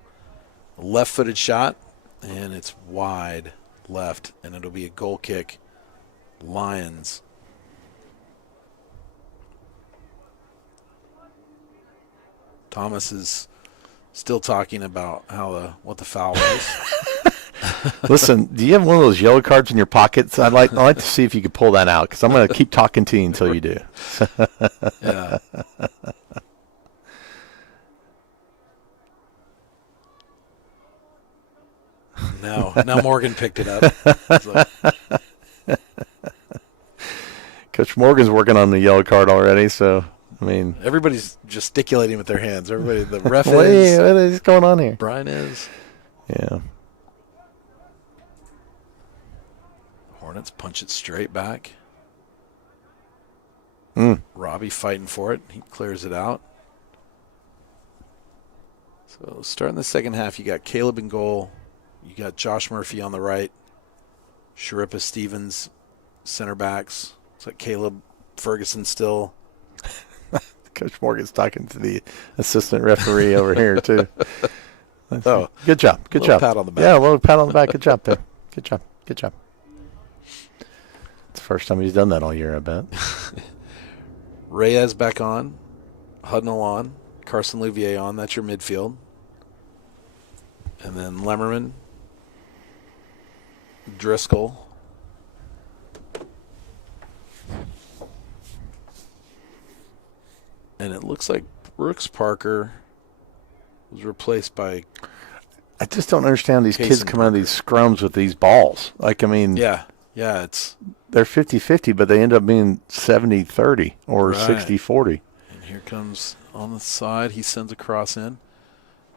a left-footed shot, and it's wide left, and it'll be a goal kick. Lions. Thomas is still talking about what the foul was. Listen, do you have one of those yellow cards in your pockets? I'd like to see if you could pull that out, because I'm going to keep talking to you until you do. Yeah. Now Morgan picked it up. So, Coach Morgan's working on the yellow card already, so, I mean. everybody's gesticulating with their hands. Everybody, the ref What is. is going on here? Brian is. Yeah. Hornets punch it straight back. Robbie fighting for it. He clears it out. So starting the second half, you got Caleb in goal. You got Josh Murphy on the right. Sharippa Stevens, center backs. It's like Caleb Ferguson still. Coach Morgan's talking to the assistant referee over here, too. Oh, good job. Good job. Pat on the back. Yeah, a little pat on the back. Good job there. Good job. Good job. It's the first time he's done that all year, I bet. Reyes back on. Hudnall on. Carson Louvier on. That's your midfield. And then Lemmerman. Driscoll. And it looks like Brooks Parker was replaced by. I just don't understand these kids Kason coming out of these scrums with these balls. Like, I mean, Yeah, it's. they're 50-50, but they end up being 70-30 or Right. 60-40. And here comes on the side. He sends a cross in.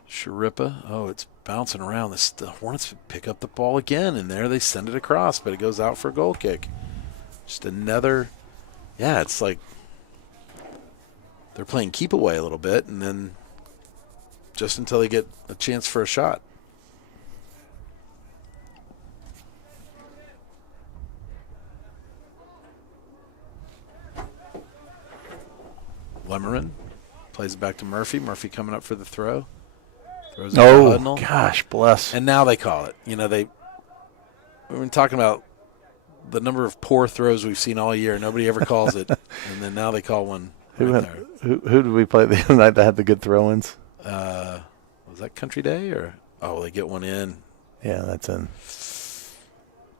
Sharippa. Oh, it's bouncing around. The Hornets pick up the ball again, and there they send it across, but it goes out for a goal kick. Just another. Yeah, it's like they're playing keep away a little bit, and then just until they get a chance for a shot. Lemmerman plays it back to Murphy. Murphy coming up for the throw. Throws it to Oh, Hudnall. gosh, bless. And now they call it. We've been talking about the number of poor throws we've seen all year. Nobody ever calls it. And then now they call one right there. Who did we play the other night that had the good throw-ins? Was that Country Day? They get one in. Yeah, that's in.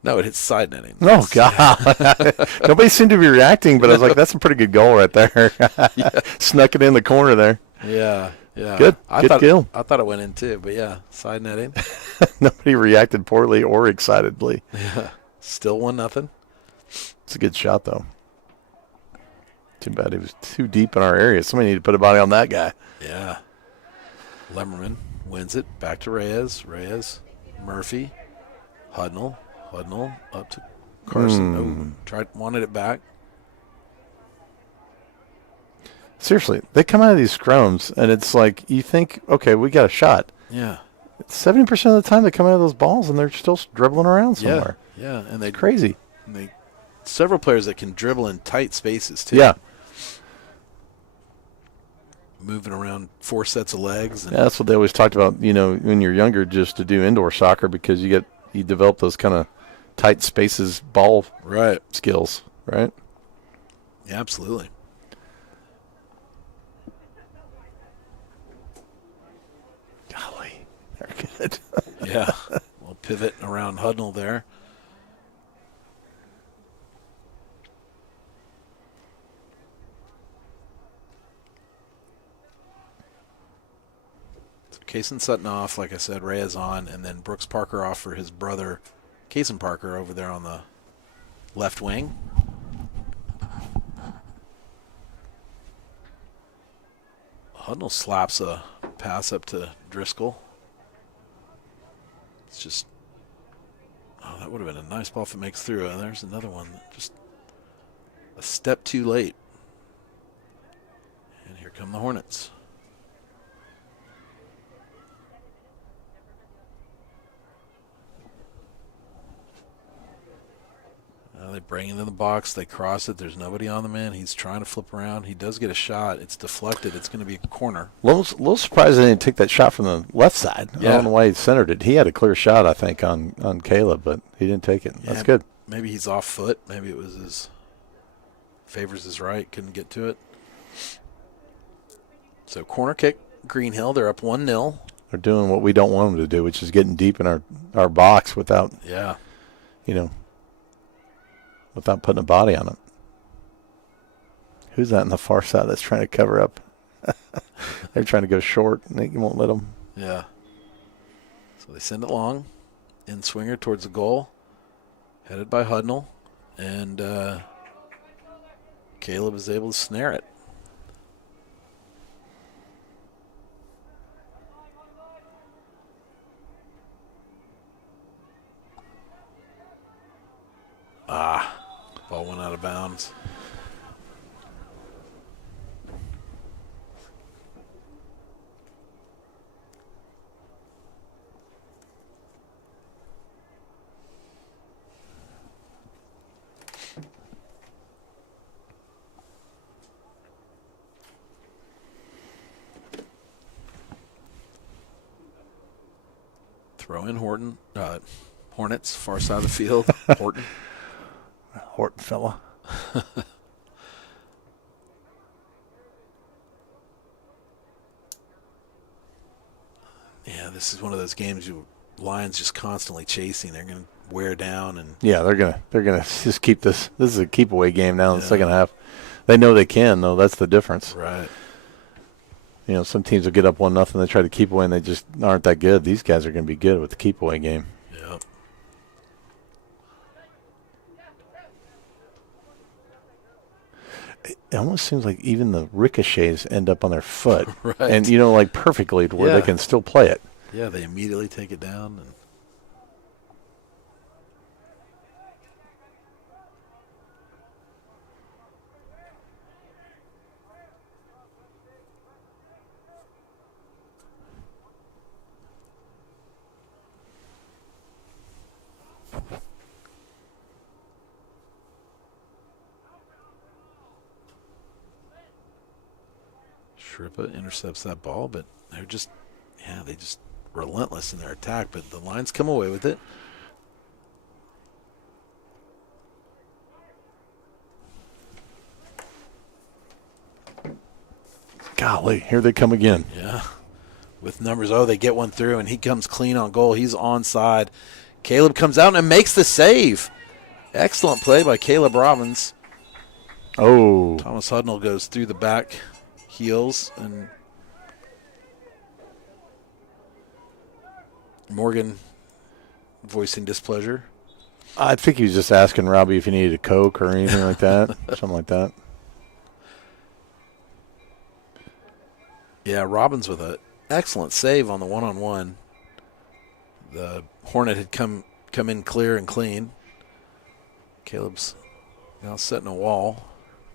No, it hits side netting. Oh, God. Nobody seemed to be reacting, but I was like, that's a pretty good goal right there. Snuck it in the corner there. Yeah. Good kill. I thought it went in too, but yeah, side netting. Nobody reacted poorly or excitedly. Yeah. Still 1-0. It's a good shot, though. Too bad he was too deep in our area. Somebody needed to put a body on that guy. Yeah. Lemmerman wins it. Back to Reyes. Murphy. Hudnall up to Carson. Wanted it back. Seriously, they come out of these scrums, and it's like you think, okay, we got a shot. Yeah. 70% of the time they come out of those balls, and they're still dribbling around somewhere. Yeah, and they're crazy. Several players that can dribble in tight spaces, too. Yeah. Moving around 4 sets of legs. Yeah, that's what they always talked about, when you're younger, just to do indoor soccer because you develop those kind of tight spaces ball skills, right? Yeah, absolutely. Golly, they're good. Yeah, we'll pivot around Hudnall there. Kaysen Sutton off, like I said, Reyes on, and then Brooks Parker off for his brother, Kaysen Parker, over there on the left wing. Hudnall slaps a pass up to Driscoll. It's just, that would have been a nice ball if it makes through. And there's another one, just a step too late. And here come the Hornets. They bring it in the box. They cross it. There's nobody on the man. He's trying to flip around. He does get a shot. It's deflected. It's going to be a corner. Little surprised they didn't take that shot from the left side. Yeah. I don't know why he centered it. He had a clear shot, I think, on Caleb, but he didn't take it. That's good. Maybe he's off foot. Maybe it was favors his right. Couldn't get to it. So corner kick, Greenhill. They're up 1-0. They're doing what we don't want them to do, which is getting deep in our box without, without putting a body on it. Who's that on the far side that's trying to cover up? They're trying to go short, and they won't let them. Yeah. So they send it long. In swinger towards the goal. Headed by Hudnall. And Caleb is able to snare it. Ball went out of bounds. Throw in Hornets, far side of the field. Horton fella. Yeah, this is one of those games Lions just constantly chasing. They're going to wear down and they're gonna just keep this. This is a keep away game now in the second half. They know they can though. That's the difference. Right. Some teams will get up 1-0. They try to keep away and they just aren't that good. These guys are going to be good with the keep away game. Yep. It almost seems like even the ricochets end up on their foot. Right. And, like perfectly to where they can still play it. Yeah, they immediately take it down. And Shrippa intercepts that ball, but they're just relentless in their attack, but the Lions come away with it. Golly, here they come again. Yeah. With numbers, they get one through, and he comes clean on goal. He's onside. Caleb comes out and makes the save. Excellent play by Caleb Robbins. Oh. Thomas Hudnall goes through the back heels, and Morgan voicing displeasure. I think he was just asking Robbie if he needed a Coke or anything like that. Something like that. Yeah, Robbins with an excellent save on the one-on-one. The Hornet had come in clear and clean. Caleb's now setting a wall.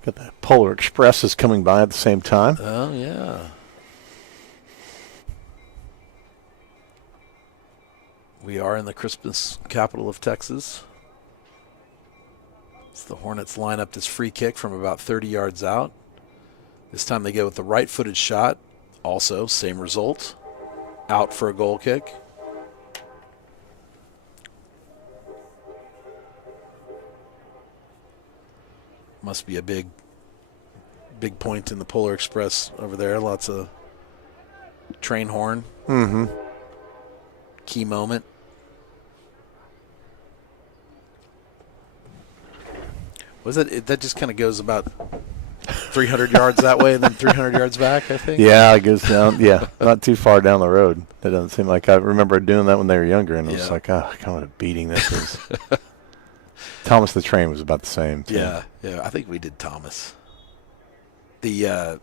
Got the Polar Express is coming by at the same time. Oh, yeah. We are in the Christmas capital of Texas. As the Hornets line up this free kick from about 30 yards out. This time they go with the right-footed shot. Also, same result. Out for a goal kick. Must be a big point in the Polar Express over there. Lots of train horn. Mm-hmm. Key moment. Was it that just kind of goes about 300 yards that way and then 300 yards back, I think? Yeah, it goes down. Yeah, not too far down the road. It doesn't seem like I remember doing that when they were younger, and it was like, oh, kind of a beating this is. Thomas the Train was about the same. Too. Yeah. I think we did Thomas. The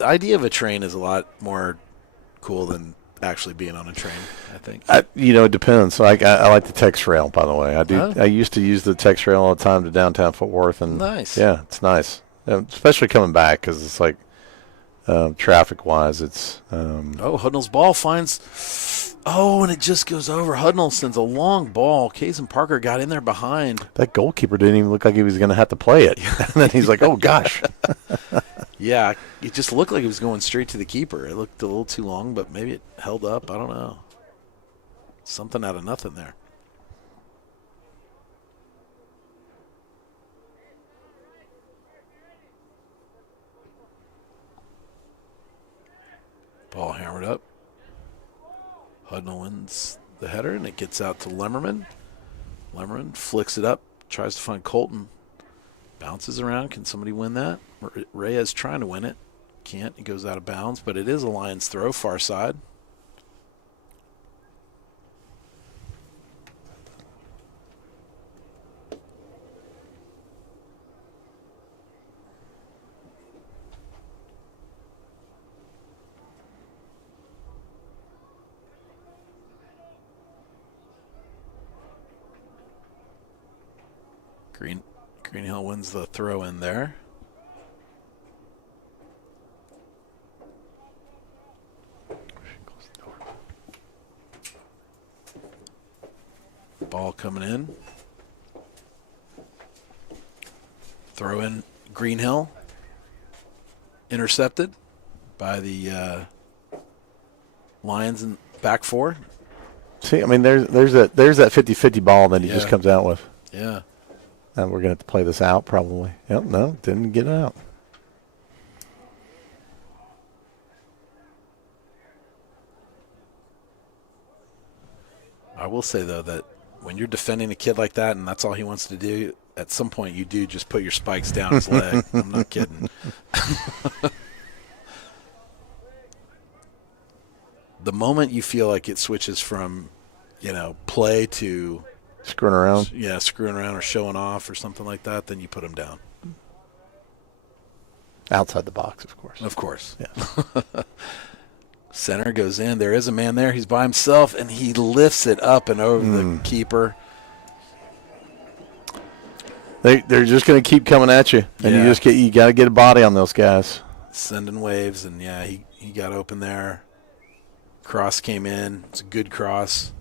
idea of a train is a lot more cool than actually being on a train, I think. It depends. I like the Tex rail, by the way. I do. I used to use the Tex rail all the time to downtown Fort Worth, and nice. Yeah, it's nice, especially coming back because it's like traffic-wise, it's. Hudnall's ball finds. Oh, and it just goes over. Hudnall sends a long ball. Kaysen Parker got in there behind. That goalkeeper didn't even look like he was going to have to play it. And then he's like, oh, gosh. Yeah, it just looked like it was going straight to the keeper. It looked a little too long, but maybe it held up. I don't know. Something out of nothing there. Ball hammered up. Hudnall wins the header, and it gets out to Lemmerman. Lemmerman flicks it up, tries to find Colton. Bounces around. Can somebody win that? Reyes trying to win it. Can't. He goes out of bounds, but it is a Lions throw, far side. Greenhill wins the throw in there. Ball coming in. Throw in Greenhill. Intercepted by the Lions in back four. See, I mean, there's that 50-50 ball that he just comes out with. Yeah. And we're going to have to play this out probably. Yep, no, didn't get it out. I will say, though, that when you're defending a kid like that and that's all he wants to do, at some point you do just put your spikes down his leg. I'm not kidding. The moment you feel like it switches from, play to screwing around. Yeah, screwing around or showing off or something like that, then you put him down. Outside the box, of course. Of course. Yeah. Center goes in. There is a man there. He's by himself, and he lifts it up and over the keeper. They're just going to keep coming at you, and you got to get a body on those guys. Sending waves, and he got open there. Cross came in. It's a good cross.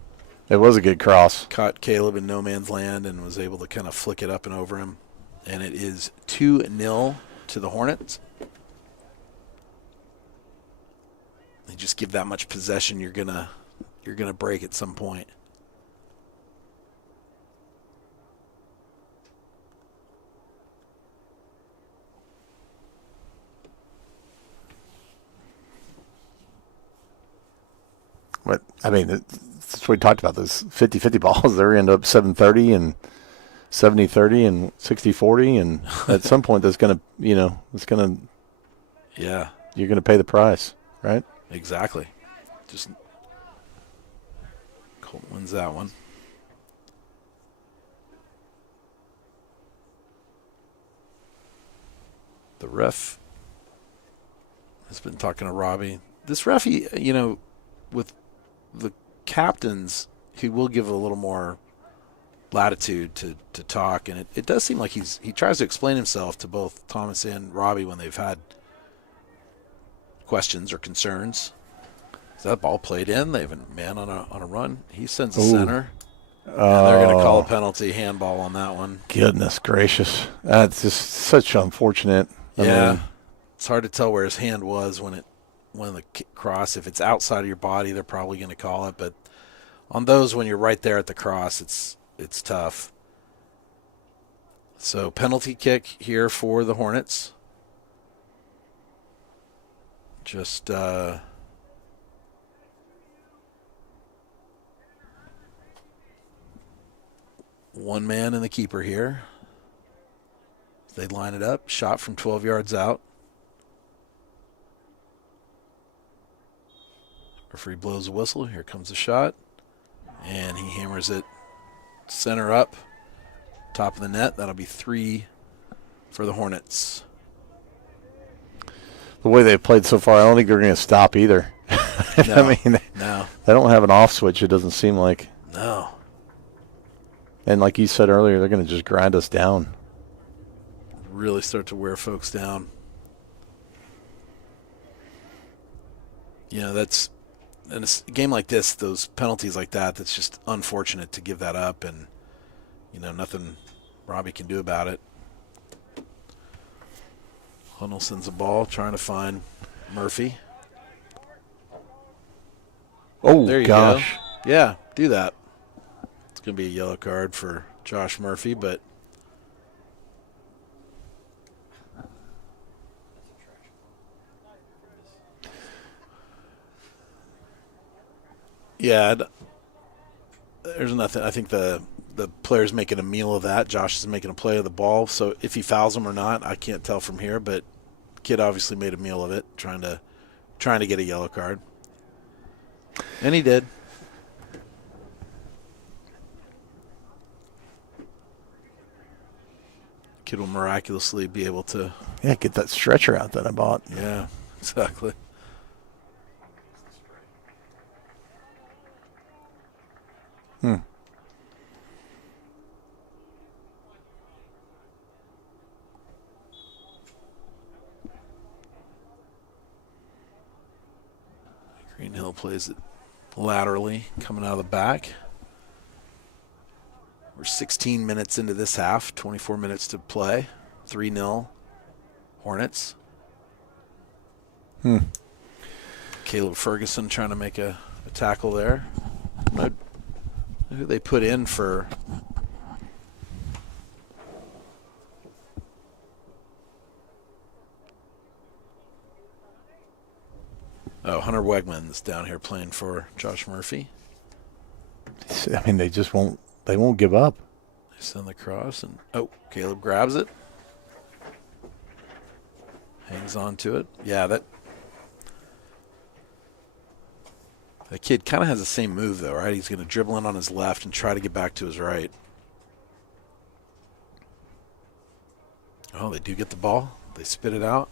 It was a good cross. Caught Caleb in no man's land and was able to kind of flick it up and over him. And it is 2-0 to the Hornets. They just give that much possession, you're gonna break at some point. But I mean, that's what we talked about. Those 50-50 balls, they end up 7-30 and 70-30 and 60-40, and at some point that's going to, it's going to, Yeah, you're going to pay the price, right? exactly. Just Colt wins that one. The ref has been talking to Robbie. This ref, with the captains, he will give a little more latitude to talk, and it does seem like he tries to explain himself to both Thomas and Robbie when they've had questions or concerns. Is that ball played in? They have a man on a run. He sends a center. And they're going to call a penalty, handball on that one. Goodness gracious. That's just such unfortunate. I mean, it's hard to tell where his hand was when the cross. If it's outside of your body, they're probably going to call it. But on those, when you're right there at the cross, it's tough. So penalty kick here for the Hornets. Just one man and the keeper here. They line it up. Shot from 12 yards out. Referee blows a whistle. Here comes the shot. And he hammers it center up. Top of the net. That'll be 3 for the Hornets. The way they've played so far, I don't think they're going to stop either. No, I mean, no. They don't have an off switch, it doesn't seem like. No. And like you said earlier, they're going to just grind us down. Really start to wear folks down. That's in a game like this, those penalties like that, that's just unfortunate to give that up, and nothing Robbie can do about it. Hunnell sends a ball trying to find Murphy. Oh, there you gosh. go. Yeah, do that. It's going to be a yellow card for Josh Murphy, but yeah, there's nothing. I think the player's making a meal of that. Josh is making a play of the ball. So if he fouls him or not, I can't tell from here. But kid obviously made a meal of it, trying to get a yellow card, and he did. Kid will miraculously be able to get that stretcher out that I bought. Yeah, exactly. Greenhill plays it laterally, coming out of the back. We're 16 minutes into this half, 24 minutes to play. 3-0 Hornets. Caleb Ferguson trying to make a tackle there. Who they put in for? Oh, Hunter Wegman's down here playing for Josh Murphy. I mean, they won't give up. They send the cross, and Caleb grabs it. Hangs on to it. Yeah, that kid kind of has the same move, though, right? He's going to dribble in on his left and try to get back to his right. Oh, they do get the ball. They spit it out.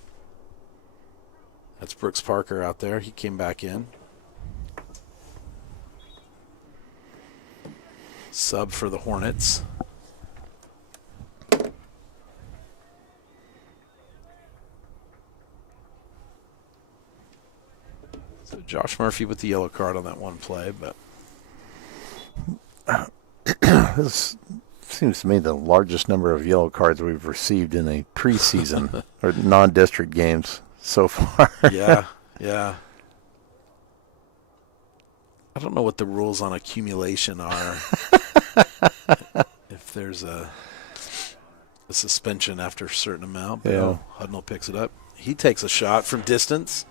That's Brooks Parker out there. He came back in. Sub for the Hornets. So Josh Murphy with the yellow card on that one play, but this seems to me the largest number of yellow cards we've received in a preseason or non-district games so far. yeah. I don't know what the rules on accumulation are. If there's a suspension after a certain amount, but Hudnall picks it up. He takes a shot from distance,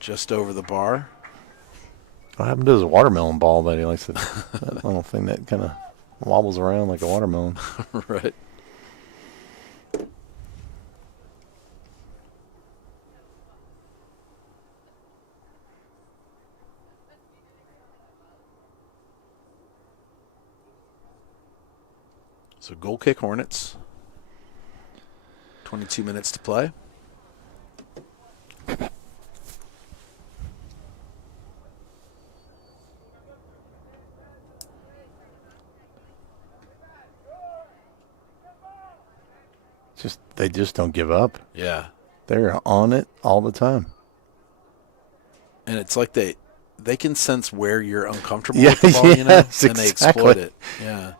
just over the bar. What happened to his watermelon ball that he likes to, that little thing that kind of wobbles around like a watermelon. Right. So goal kick Hornets. 22 minutes to play. They just don't give up. Yeah. They're on it all the time. And it's like they can sense where you're uncomfortable Yeah, with the ball, you know, yes, and they exploit it. Yeah.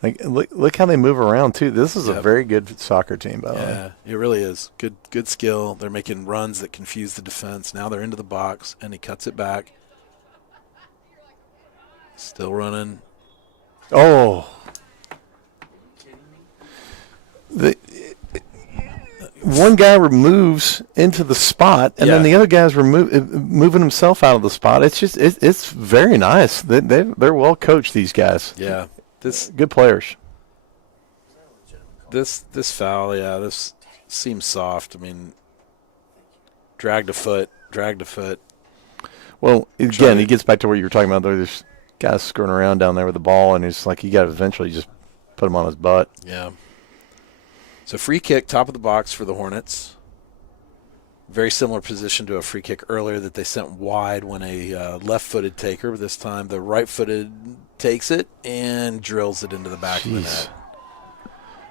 Like look how they move around too. This is Yep. a very good soccer team, by the way. Yeah, it really is. Good skill. They're making runs that confuse the defense. Now they're into the box, and he cuts it back. Still running. Oh. One guy moves into the spot, and then the other guy's moving himself out of the spot. It's just it's very nice. They're well coached, these guys. Yeah, good players. This foul, yeah, this seems soft. I mean, dragged a foot. Well, again, he gets back to what you were talking about. There's guys screwing around down there with the ball, and it's like you got to eventually just put him on his butt. Yeah. So free kick, top of the box for the Hornets. Very similar position to a free kick earlier that they sent wide when a left-footed taker. But this time the right-footed takes it and drills it into the back of the net.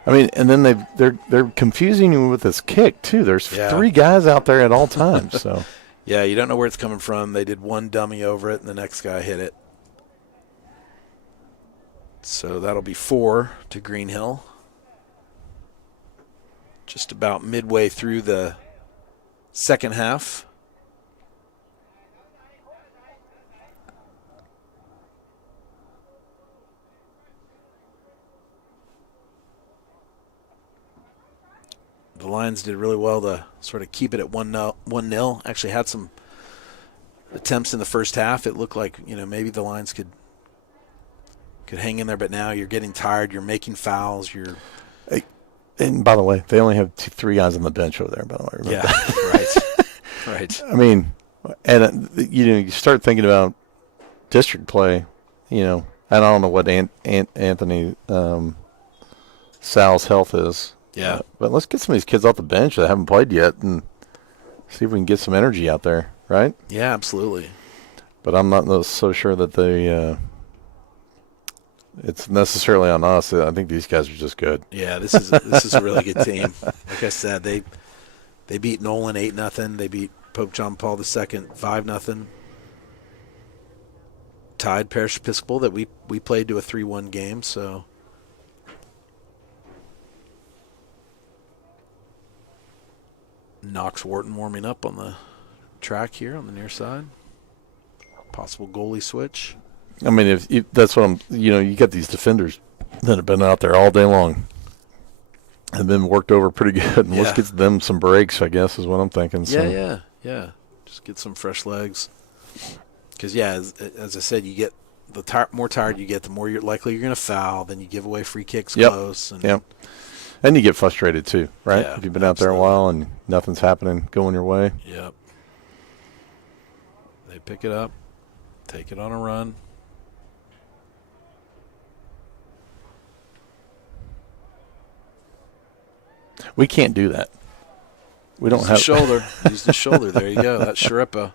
I mean, and then they're confusing you with this kick too. There's three guys out there at all times. So yeah, you don't know where it's coming from. They did one dummy over it, and the next guy hit it. So that'll be 4 to Greenhill. Just about midway through the second half. The Lions did really well to sort of keep it at 1-0. Actually had some attempts in the first half. It looked like, maybe the Lions could hang in there, but now you're getting tired. You're making fouls. And by the way, they only have 3 guys on the bench over there, by the way. Remember that? Right. I mean, and you start thinking about district play, and I don't know what Anthony Sal's health is. Yeah. But let's get some of these kids off the bench that haven't played yet and see if we can get some energy out there, right? Yeah, absolutely. But I'm not so sure that it's necessarily on us. I think these guys are just good. Yeah, this is a really good team. Like I said, they beat Nolan 8-0. They beat Pope John Paul II 5-0. Tied Parish Episcopal that we played to a 3-1 game. So Knox Wharton warming up on the track here on the near side. Possible goalie switch. I mean, if that's what you got these defenders that have been out there all day long and been worked over pretty good. And let's get them some breaks, I guess, is what I'm thinking. So. Yeah. Just get some fresh legs. Because, as I said, you get the more tired you get, the more likely you're going to foul. Then you give away free kicks close. And you get frustrated too, right? Yeah, if you've been out there a while and nothing's happening going your way. Yep. They pick it up, take it on a run. We can't do that. We don't have shoulder. Use the shoulder. There you go. That's Sharippa.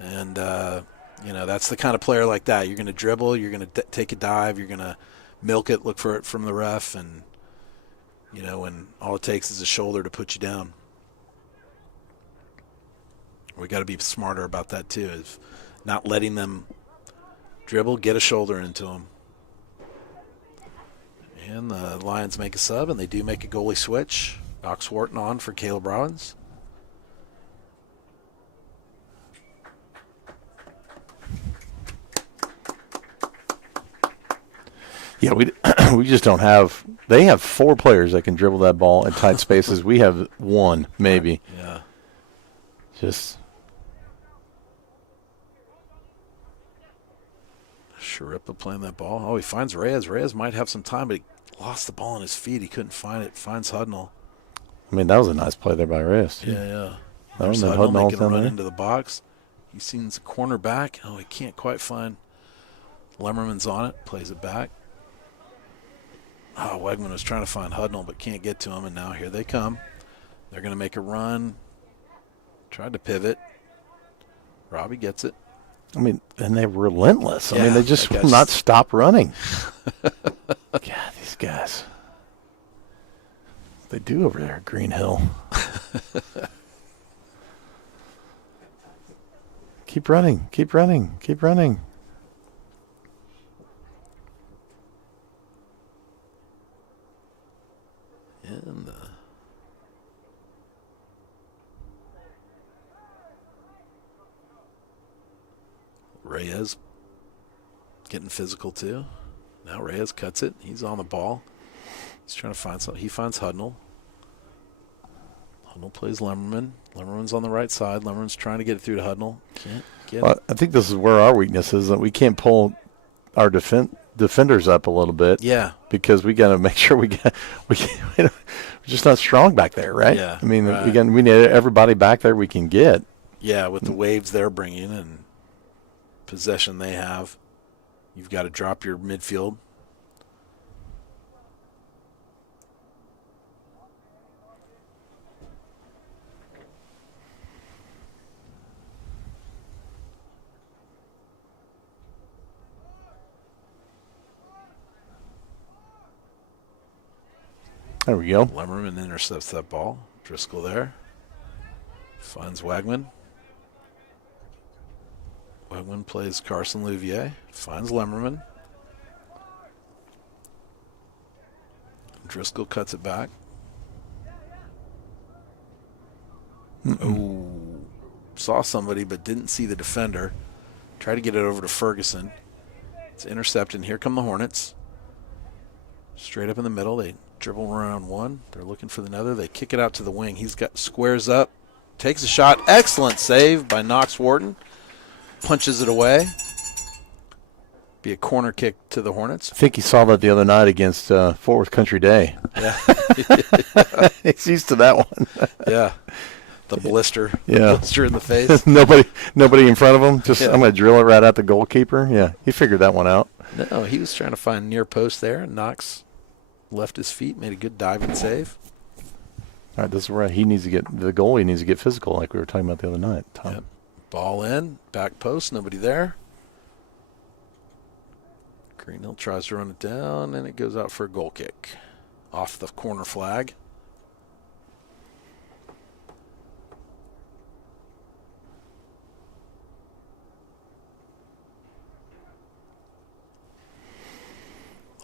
And that's the kind of player like that. You're going to dribble. You're going to take a dive. You're going to milk it. Look for it from the ref, and when all it takes is a shoulder to put you down. We got to be smarter about that too. Is not letting them dribble. Get a shoulder into them. And the Lions make a sub, and they do make a goalie switch. Knox Wharton on for Caleb Rollins. Yeah, we just don't have. They have 4 players that can dribble that ball in tight spaces. We have 1, maybe. Yeah. Just. Sharippa playing that ball. Oh, he finds Reyes. Reyes might have some time, but he lost the ball on his feet. He couldn't find it. Finds Hudnall. I mean, that was a nice play there by Reyes, too. Yeah. There's Hudnall Hudnall making a run there. into the box. He sees the corner back. Oh, he can't quite find. Lemmerman's on it. Plays it back. Oh, Wegman was trying to find Hudnall but can't get to him, and now here they come. They're going to make a run. Tried to pivot. Robbie gets it. I mean, and they're relentless. I Yeah, mean, they just will not stop running. God, these guys. What they do over there at Greenhill. Keep running. Keep running. Keep running. And Reyes getting physical too. Now Reyes cuts it. He's on the ball. He's trying to find something. He finds Hudnall. Hudnall plays Lemmerman. Lemmerman's on the right side. Lemmerman's trying to get it through to Hudnall. Can't get it. I think this is where our weakness is, that we can't pull our defenders up a little bit. Yeah. Because we got to make sure we're just not strong back there, right? Yeah. I mean, right. we need everybody back there we can get. Yeah, with the waves they're bringing and possession they have, you've got to drop your midfield. There we go. Lemmerman intercepts that ball. Driscoll there. Finds Wagman. Wegman plays Carson Louvier. Finds Lemmerman. Driscoll cuts it back. Oh, saw somebody but didn't see the defender. Tried to get it over to Ferguson. It's intercepted. Here come the Hornets. Straight up in the middle. They dribble around one. They're looking for another. They kick it out to the wing. He's got squares up. Takes a shot. Excellent save by Knox Wharton. Punches it away. Be a corner kick to the Hornets. I think he saw that the other night against Fort Worth Country Day. Yeah. He's used to that one. Yeah. The blister. Yeah. Blister in the face. nobody in front of him. Just Yeah. I'm going to drill it right at the goalkeeper. Yeah, he figured that one out. No, he was trying to find near post there. And Knox left his feet, made a good diving save. All right, this is where he needs to get the goalie needs to get physical, like we were talking about the other night. Tom. Yep. Ball in, back post, nobody there. Greenhill tries to run it down, and it goes out for a goal kick off the corner flag.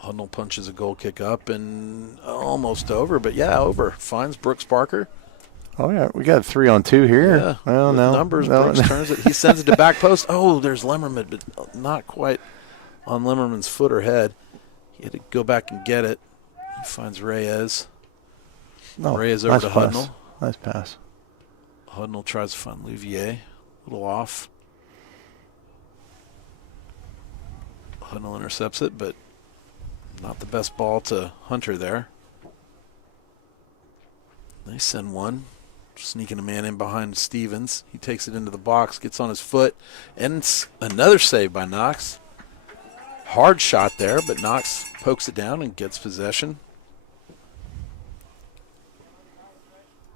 Hudnall punches a goal kick up and almost over, but yeah, over. Finds Brooks Parker. Oh yeah, we got 3-on-2 here. Yeah, well, with no numbers. no. Brooks turns it. He sends it to back post. Oh, there's Lemmerman, but not quite on Lemmerman's foot or head. He had to go back and get it. He finds Reyes. Reyes over nice to pass. Hudnall. Nice pass. Hudnall tries to find Louvier. A little off. Hudnall intercepts it, but not the best ball to Hunter there. They send one. Sneaking a man in behind Stevens. He takes it into the box, gets on his foot, and another save by Knox. Hard shot there, but Knox pokes it down and gets possession.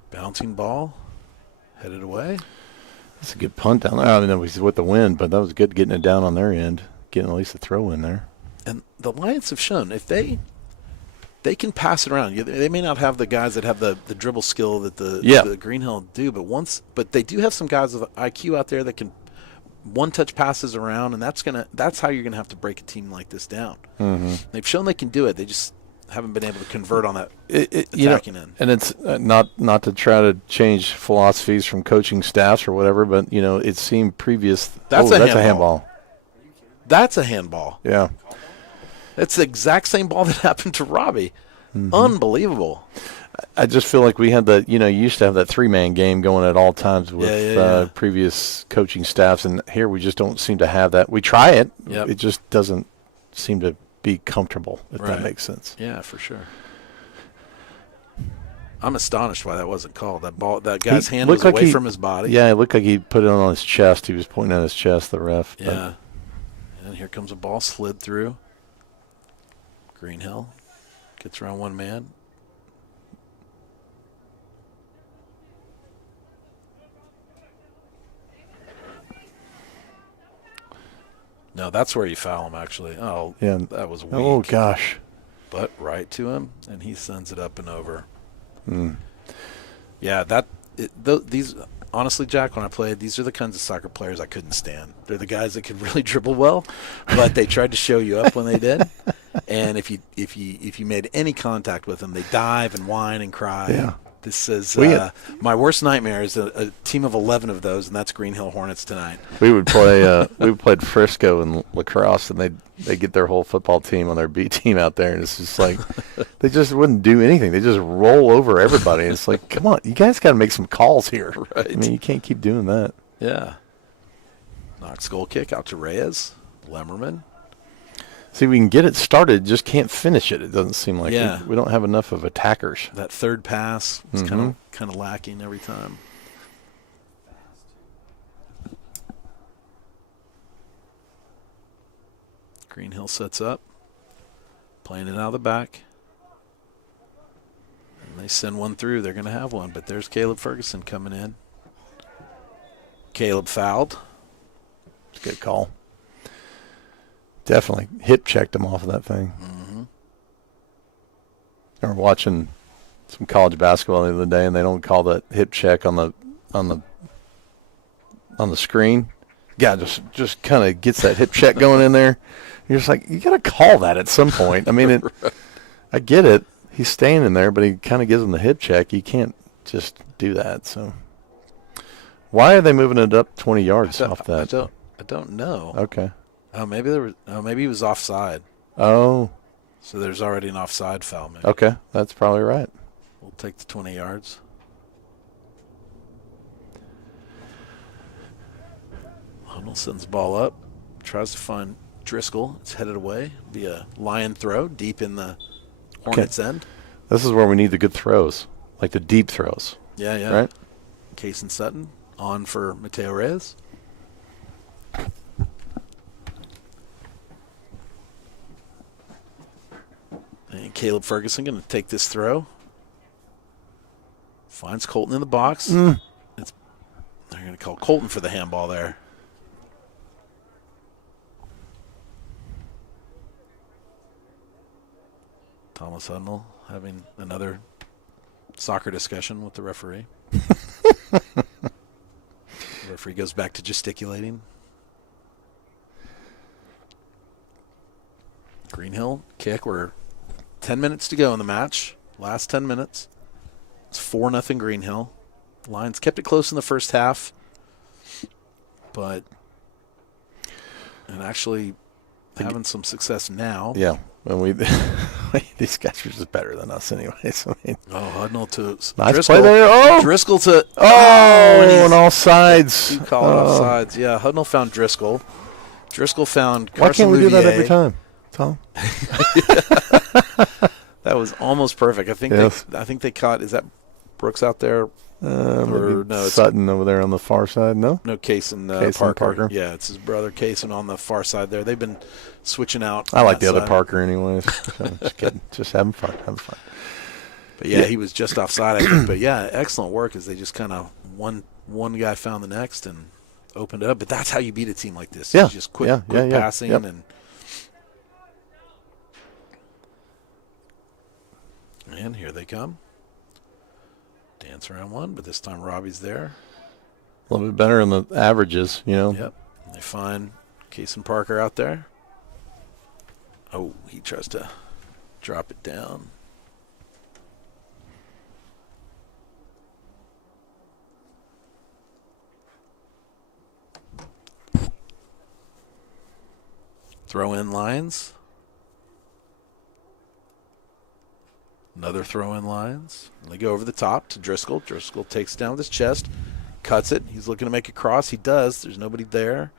Bouncing ball. Headed away. That's a good punt down there. I mean, that was with the wind, but that was good getting it down on their end, getting at least a throw in there. And the Lions have shown if they can pass it around. They may not have the guys that have the dribble skill that the Greenhill do, but they do have some guys with IQ out there that can one-touch passes around, and that's how you're gonna have to break a team like this down. Mm-hmm. They've shown they can do it. They just haven't been able to convert on that attacking end. And it's not to try to change philosophies from coaching staffs or whatever, but it seemed previous. That's a handball. That's a handball. Yeah. It's the exact same ball that happened to Robbie. Mm-hmm. Unbelievable. I just feel like we had you used to have that 3-man game going at all times with previous coaching staffs, and here we just don't seem to have that. We try it. Yep. It just doesn't seem to be comfortable, if that makes sense. Yeah, for sure. I'm astonished why that wasn't called. That guy's hand was away from his body. Yeah, it looked like he put it on his chest. He was pointing at his chest, the ref. Yeah. And here comes a ball slid through. Greenhill gets around one man. No, that's where you foul him, actually. Oh, yeah. That was weak. Oh, gosh. But right to him, and he sends it up and over. Mm. Yeah, these honestly, Jack, when I played, these are the kinds of soccer players I couldn't stand. They're the guys that could really dribble well, but they tried to show you up when they did. And if you made any contact with them, they dive and whine and cry. Yeah. This is my worst nightmare is a team of 11 of those, and that's Greenhill Hornets tonight. We would play. We played Frisco and lacrosse, and they get their whole football team on their B team out there, and it's just like they just wouldn't do anything. They just roll over everybody. And it's like, come on, you guys got to make some calls here. Right. I mean, you can't keep doing that. Yeah. Knox goal kick out to Reyes. Lemmerman. See, we can get it started, just can't finish it. It doesn't seem like we don't have enough of attackers. That third pass is kind of lacking every time. Greenhill sets up, playing it out of the back. And they send one through. They're going to have one, but there's Caleb Ferguson coming in. Caleb fouled. Good call. Definitely hip checked him off of that thing. Mm-hmm. I were watching some college basketball the other day, and they don't call that hip check on the screen. Guy just kind of gets that hip check going in there. You're just like, you got to call that at some point. I mean, I get it. He's staying in there, but he kind of gives him the hip check. You can't just do that. So why are they moving it up 20 yards off that? I don't know. Okay. Oh, maybe he was offside. Oh. So there's already an offside foul. Maybe. Okay, that's probably right. We'll take the 20 yards. Huddle sends the ball up, tries to find Driscoll. It's headed away via lion throw deep in the Hornets' end. This is where we need the good throws, like the deep throws. Yeah. Right? Case and Sutton on for Mateo Reyes. And Caleb Ferguson going to take this throw. Finds Colton in the box. They're going to call Colton for the handball there. Thomas Hudnall having another soccer discussion with the referee. The referee goes back to gesticulating. Greenhill kick. We're 10 minutes to go in the match. Last 10 minutes. It's 4-0 Greenhill. Lions kept it close in the first half. And actually having some success now. Yeah. And these guys are just better than us anyways. I mean, Hudnall to nice Driscoll. Play there. Oh! Driscoll to on all sides. You call it off sides. Yeah, Hudnall found Driscoll. Driscoll found Why Carson can't we do that Louvier. every time, Tom? That was almost perfect. I think they caught. Is that Brooks out there? Or no, it's Sutton over there on the far side. No, Cason Parker. Yeah, it's his brother Cason on the far side there. They've been switching out. I like the other Parker anyways. So just kidding. Just having fun. But yeah, he was just offside, I think. But yeah, excellent work as they just kind of one guy found the next and opened it up. But that's how you beat a team like this. Yeah, You just quick passing and here they come. Dance around one, but this time Robbie's there. A little bit better in the averages, Yep. They find Cason Parker out there. Oh, he tries to drop it down. Throw in Lions. Another throw in lines. And they go over the top to Driscoll. Driscoll takes it down with his chest, cuts it. He's looking to make a cross. He does. There's nobody there.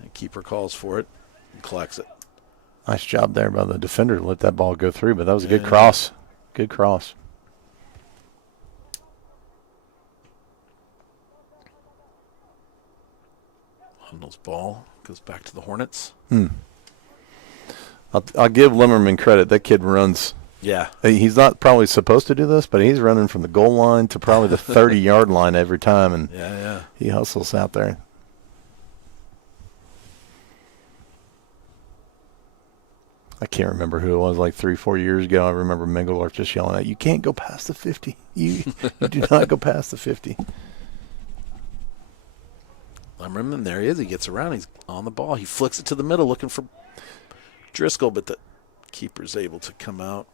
And keeper calls for it and collects it. Nice job there by the defender to let that ball go through, but that was a good cross. Good cross. Hunnell's ball goes back to the Hornets. I'll give Limmerman credit. That kid runs. Yeah. He's not probably supposed to do this, but he's running from the goal line to probably the 30-yard line every time, and he hustles out there. I can't remember who it was, like 3-4 years ago. I remember Mengeldorf just yelling out, "You can't go past the 50. You do not go past the 50." Limmerman, there he is. He gets around. He's on the ball. He flicks it to the middle looking for Driscoll, but the keeper's able to come out.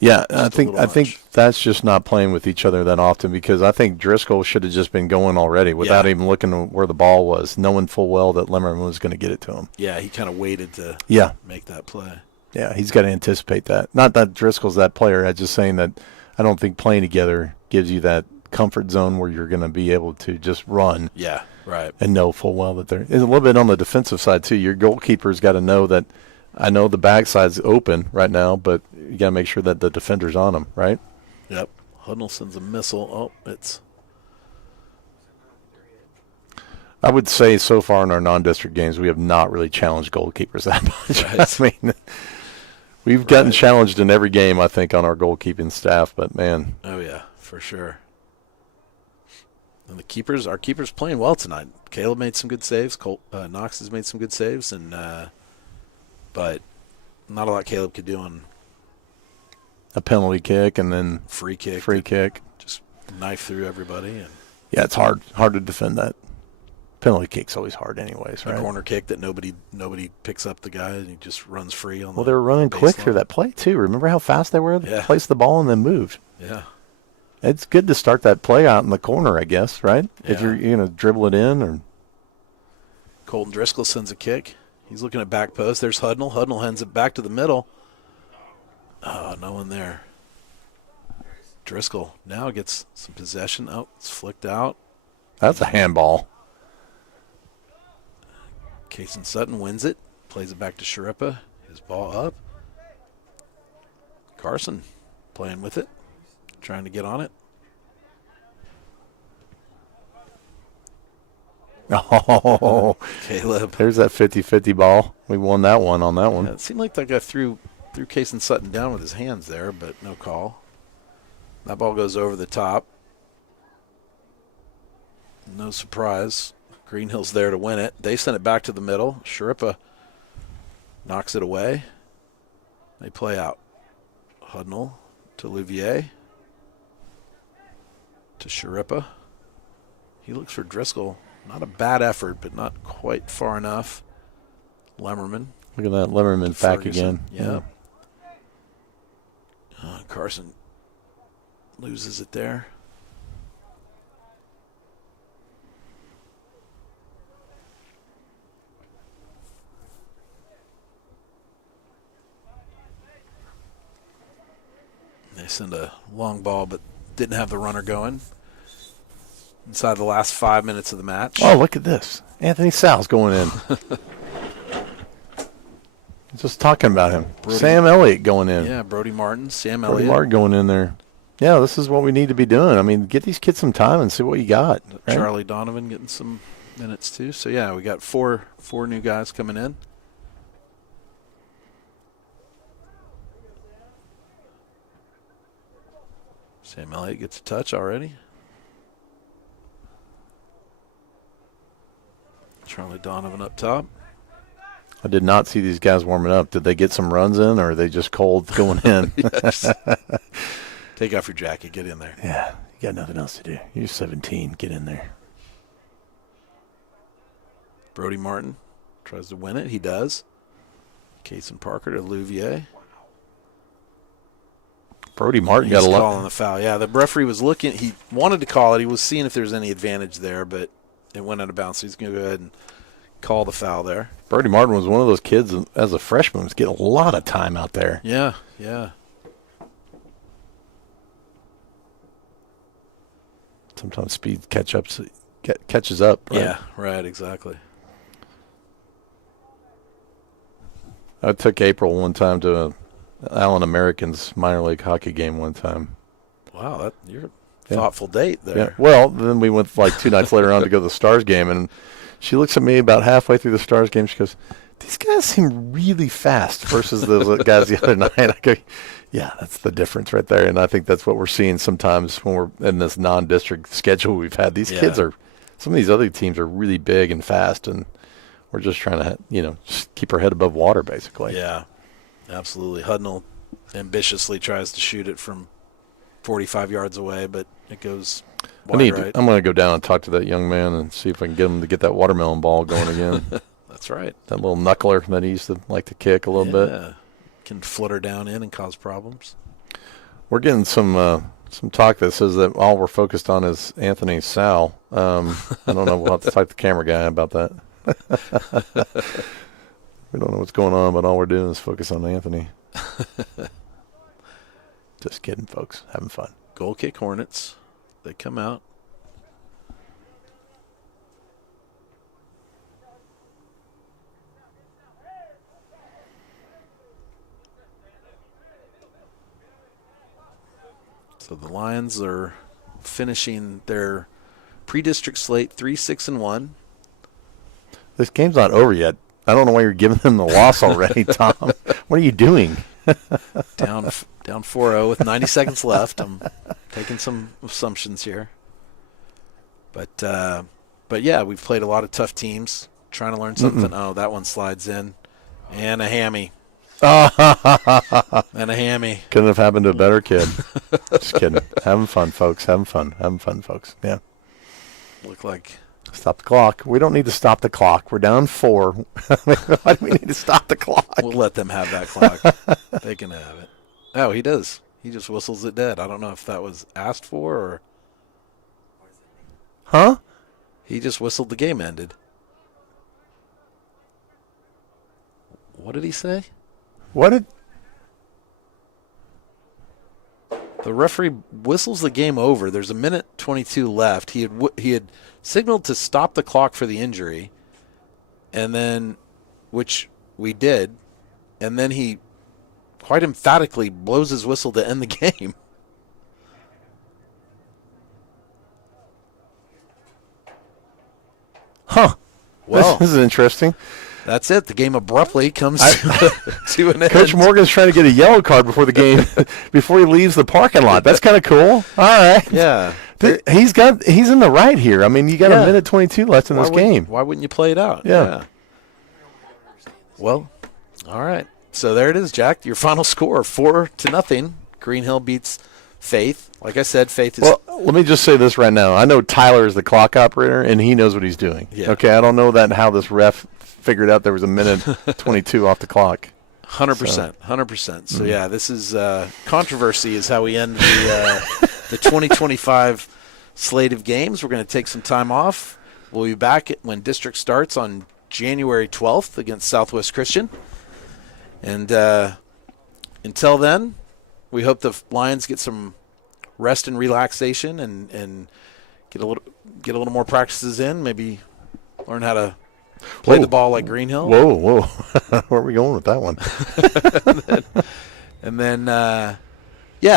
Yeah, I think that's just not playing with each other that often, because I think Driscoll should have just been going already without even looking where the ball was, knowing full well that Limmerman was going to get it to him. Yeah, he kind of waited to make that play. Yeah, he's got to anticipate that. Not that Driscoll's that player. I'm just saying that I don't think playing together gives you that comfort zone where you're going to be able to just run. Yeah, right. And know full well that it's a little bit on the defensive side too. Your goalkeeper's got to know that. I know the backside's open right now, but you got to make sure that the defender's on him, right? Yep. Hunnell sends a missile. Oh, it's. I would say so far in our non-district games, we have not really challenged goalkeepers that much. Right. I mean, we've gotten challenged in every game, I think, on our goalkeeping staff, but man. Oh, yeah, for sure. And our keeper's playing well tonight. Caleb made some good saves. Knox has made some good saves, and but not a lot Caleb could do on a penalty kick and then free kick. Just knife through everybody. And yeah, it's hard to defend that. Penalty kick's always hard anyways, right? A corner kick that nobody picks up the guy, and he just runs free on they were running quick through that play too. Remember how fast they were? They placed the ball and then moved. Yeah. It's good to start that play out in the corner, I guess, right? Yeah. If you're going to dribble it in. Or Colton Driscoll sends a kick. He's looking at back post. There's Huddle. Huddle hands it back to the middle. Oh, no one there. Driscoll now gets some possession. Oh, it's flicked out. That's a handball. Kason Sutton wins it. Plays it back to Sharippa. His ball up. Carson playing with it. Trying to get on it. Oh, Caleb. There's that 50-50 ball. We won that one on that one. Yeah, it seemed like that guy threw Kason Sutton down with his hands there, but no call. That ball goes over the top. No surprise. Greenhill's there to win it. They send it back to the middle. Sharippa knocks it away. They play out. Hudnall to Louvier. To Sharippa. He looks for Driscoll. Not a bad effort, but not quite far enough. Lemmerman. Look at that. Lemmerman back again. Yeah. Carson loses it there. They send a long ball, but didn't have the runner going. Inside the last 5 minutes of the match. Oh, look at this. Anthony Sal's going in. Just talking about him. Sam Elliott going in. Yeah, Brody Martin, Sam Brody Elliott. Martin going in there. Yeah, this is what we need to be doing. I mean, get these kids some time and see what you got. Right? Charlie Donovan getting some minutes too. So, yeah, we got four new guys coming in. Sam Elliott gets a touch already. Charlie Donovan up top. I did not see these guys warming up. Did they get some runs in, or are they just cold going in? Yes. Take off your jacket. Get in there. Yeah, you got nothing else to do. You're 17. Get in there. Brody Martin tries to win it. He does. Kason Parker to Louvier. Brody Martin He's got a lot. calling the foul. Yeah, the referee was looking. He wanted to call it. He was seeing if there was any advantage there, but it went out of bounds. So he's going to go ahead and call the foul there. Brody Martin was one of those kids as a freshman was getting a lot of time out there. Yeah, yeah. sometimes speed catches up. Right? Yeah, right, exactly. I took April one time to a Allen Americans minor league hockey game one time. Wow, you're a thoughtful date there. Yeah. Well, then we went like 2 nights later on to go to the Stars game, and she looks at me about halfway through the Stars game. She goes, "These guys seem really fast versus those guys the other night." I go, "Yeah, that's the difference right there." And I think that's what we're seeing sometimes when we're in this non-district schedule we've had. These kids some of these other teams are really big and fast, and we're just trying to, just keep our head above water, basically. Yeah, absolutely. Hudnall ambitiously tries to shoot it from 45 yards away, but it goes wide right. I'm going to go down and talk to that young man and see if I can get him to get that watermelon ball going again. That's right. That little knuckler that he used to like to kick a little bit. Can flutter down in and cause problems. We're getting some talk that says that all we're focused on is Anthony Sal. I don't know. We'll have to talk to the camera guy about that. We don't know what's going on, but all we're doing is focus on Anthony. Just kidding, folks. Having fun. Goal kick Hornets. They come out. So the Lions are finishing their pre-district slate 3-6-1. This game's not over yet. I don't know why you're giving them the loss already, Tom. What are you doing? Down 4-0 with 90 seconds left. I'm taking some assumptions here. But yeah, we've played a lot of tough teams. Trying to learn something. Oh, that one slides in. And a hammy. And a hammy. Couldn't have happened to a better kid. Just kidding. Having fun, folks. Having fun, folks. Yeah. Look like... Stop the clock. We don't need to stop the clock. We're down 4. Why do we need to stop the clock? We'll let them have that clock. They can have it. Oh, he does. He just whistles it dead. I don't know if that was asked for or... Huh? He just whistled the game ended. What did he say? What did... The referee whistles the game over. There's a minute 22 left. He had signaled to stop the clock for the injury, and then, which we did, and then he quite emphatically blows his whistle to end the game. Huh. Well, this is interesting. That's it. The game abruptly comes to an end. Coach Morgan's trying to get a yellow card before the game, before he leaves the parking lot. That's kind of cool. All right. Yeah. He's in the right here. I mean, you got a minute 22 left in this game. Why wouldn't you play it out? Yeah. Well, all right. So there it is, Jack. Your final score, 4-0. Greenhill beats Faith. Like I said, Faith is... Well, let me just say this right now. I know Tyler is the clock operator, and he knows what he's doing. Yeah. Okay, I don't know how this ref figured out there was a minute 22 off the clock. 100%. 100%. So, yeah, this is controversy is how we end the 2025 slate of games. We're going to take some time off. We'll be back when district starts on January 12th against Southwest Christian. And until then, we hope the Lions get some rest and relaxation and get a little more practices in, maybe learn how to play the ball like Greenhill. Whoa. Where are we going with that one? and then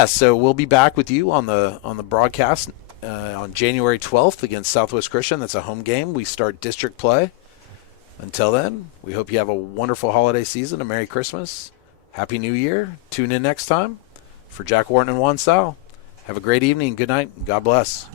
so we'll be back with you on the broadcast on January 12th against Southwest Christian. That's a home game. We start district play. Until then, we hope you have a wonderful holiday season, a Merry Christmas, Happy New Year. Tune in next time. For Jack Wharton and Juan Sal, have a great evening, good night, and God bless.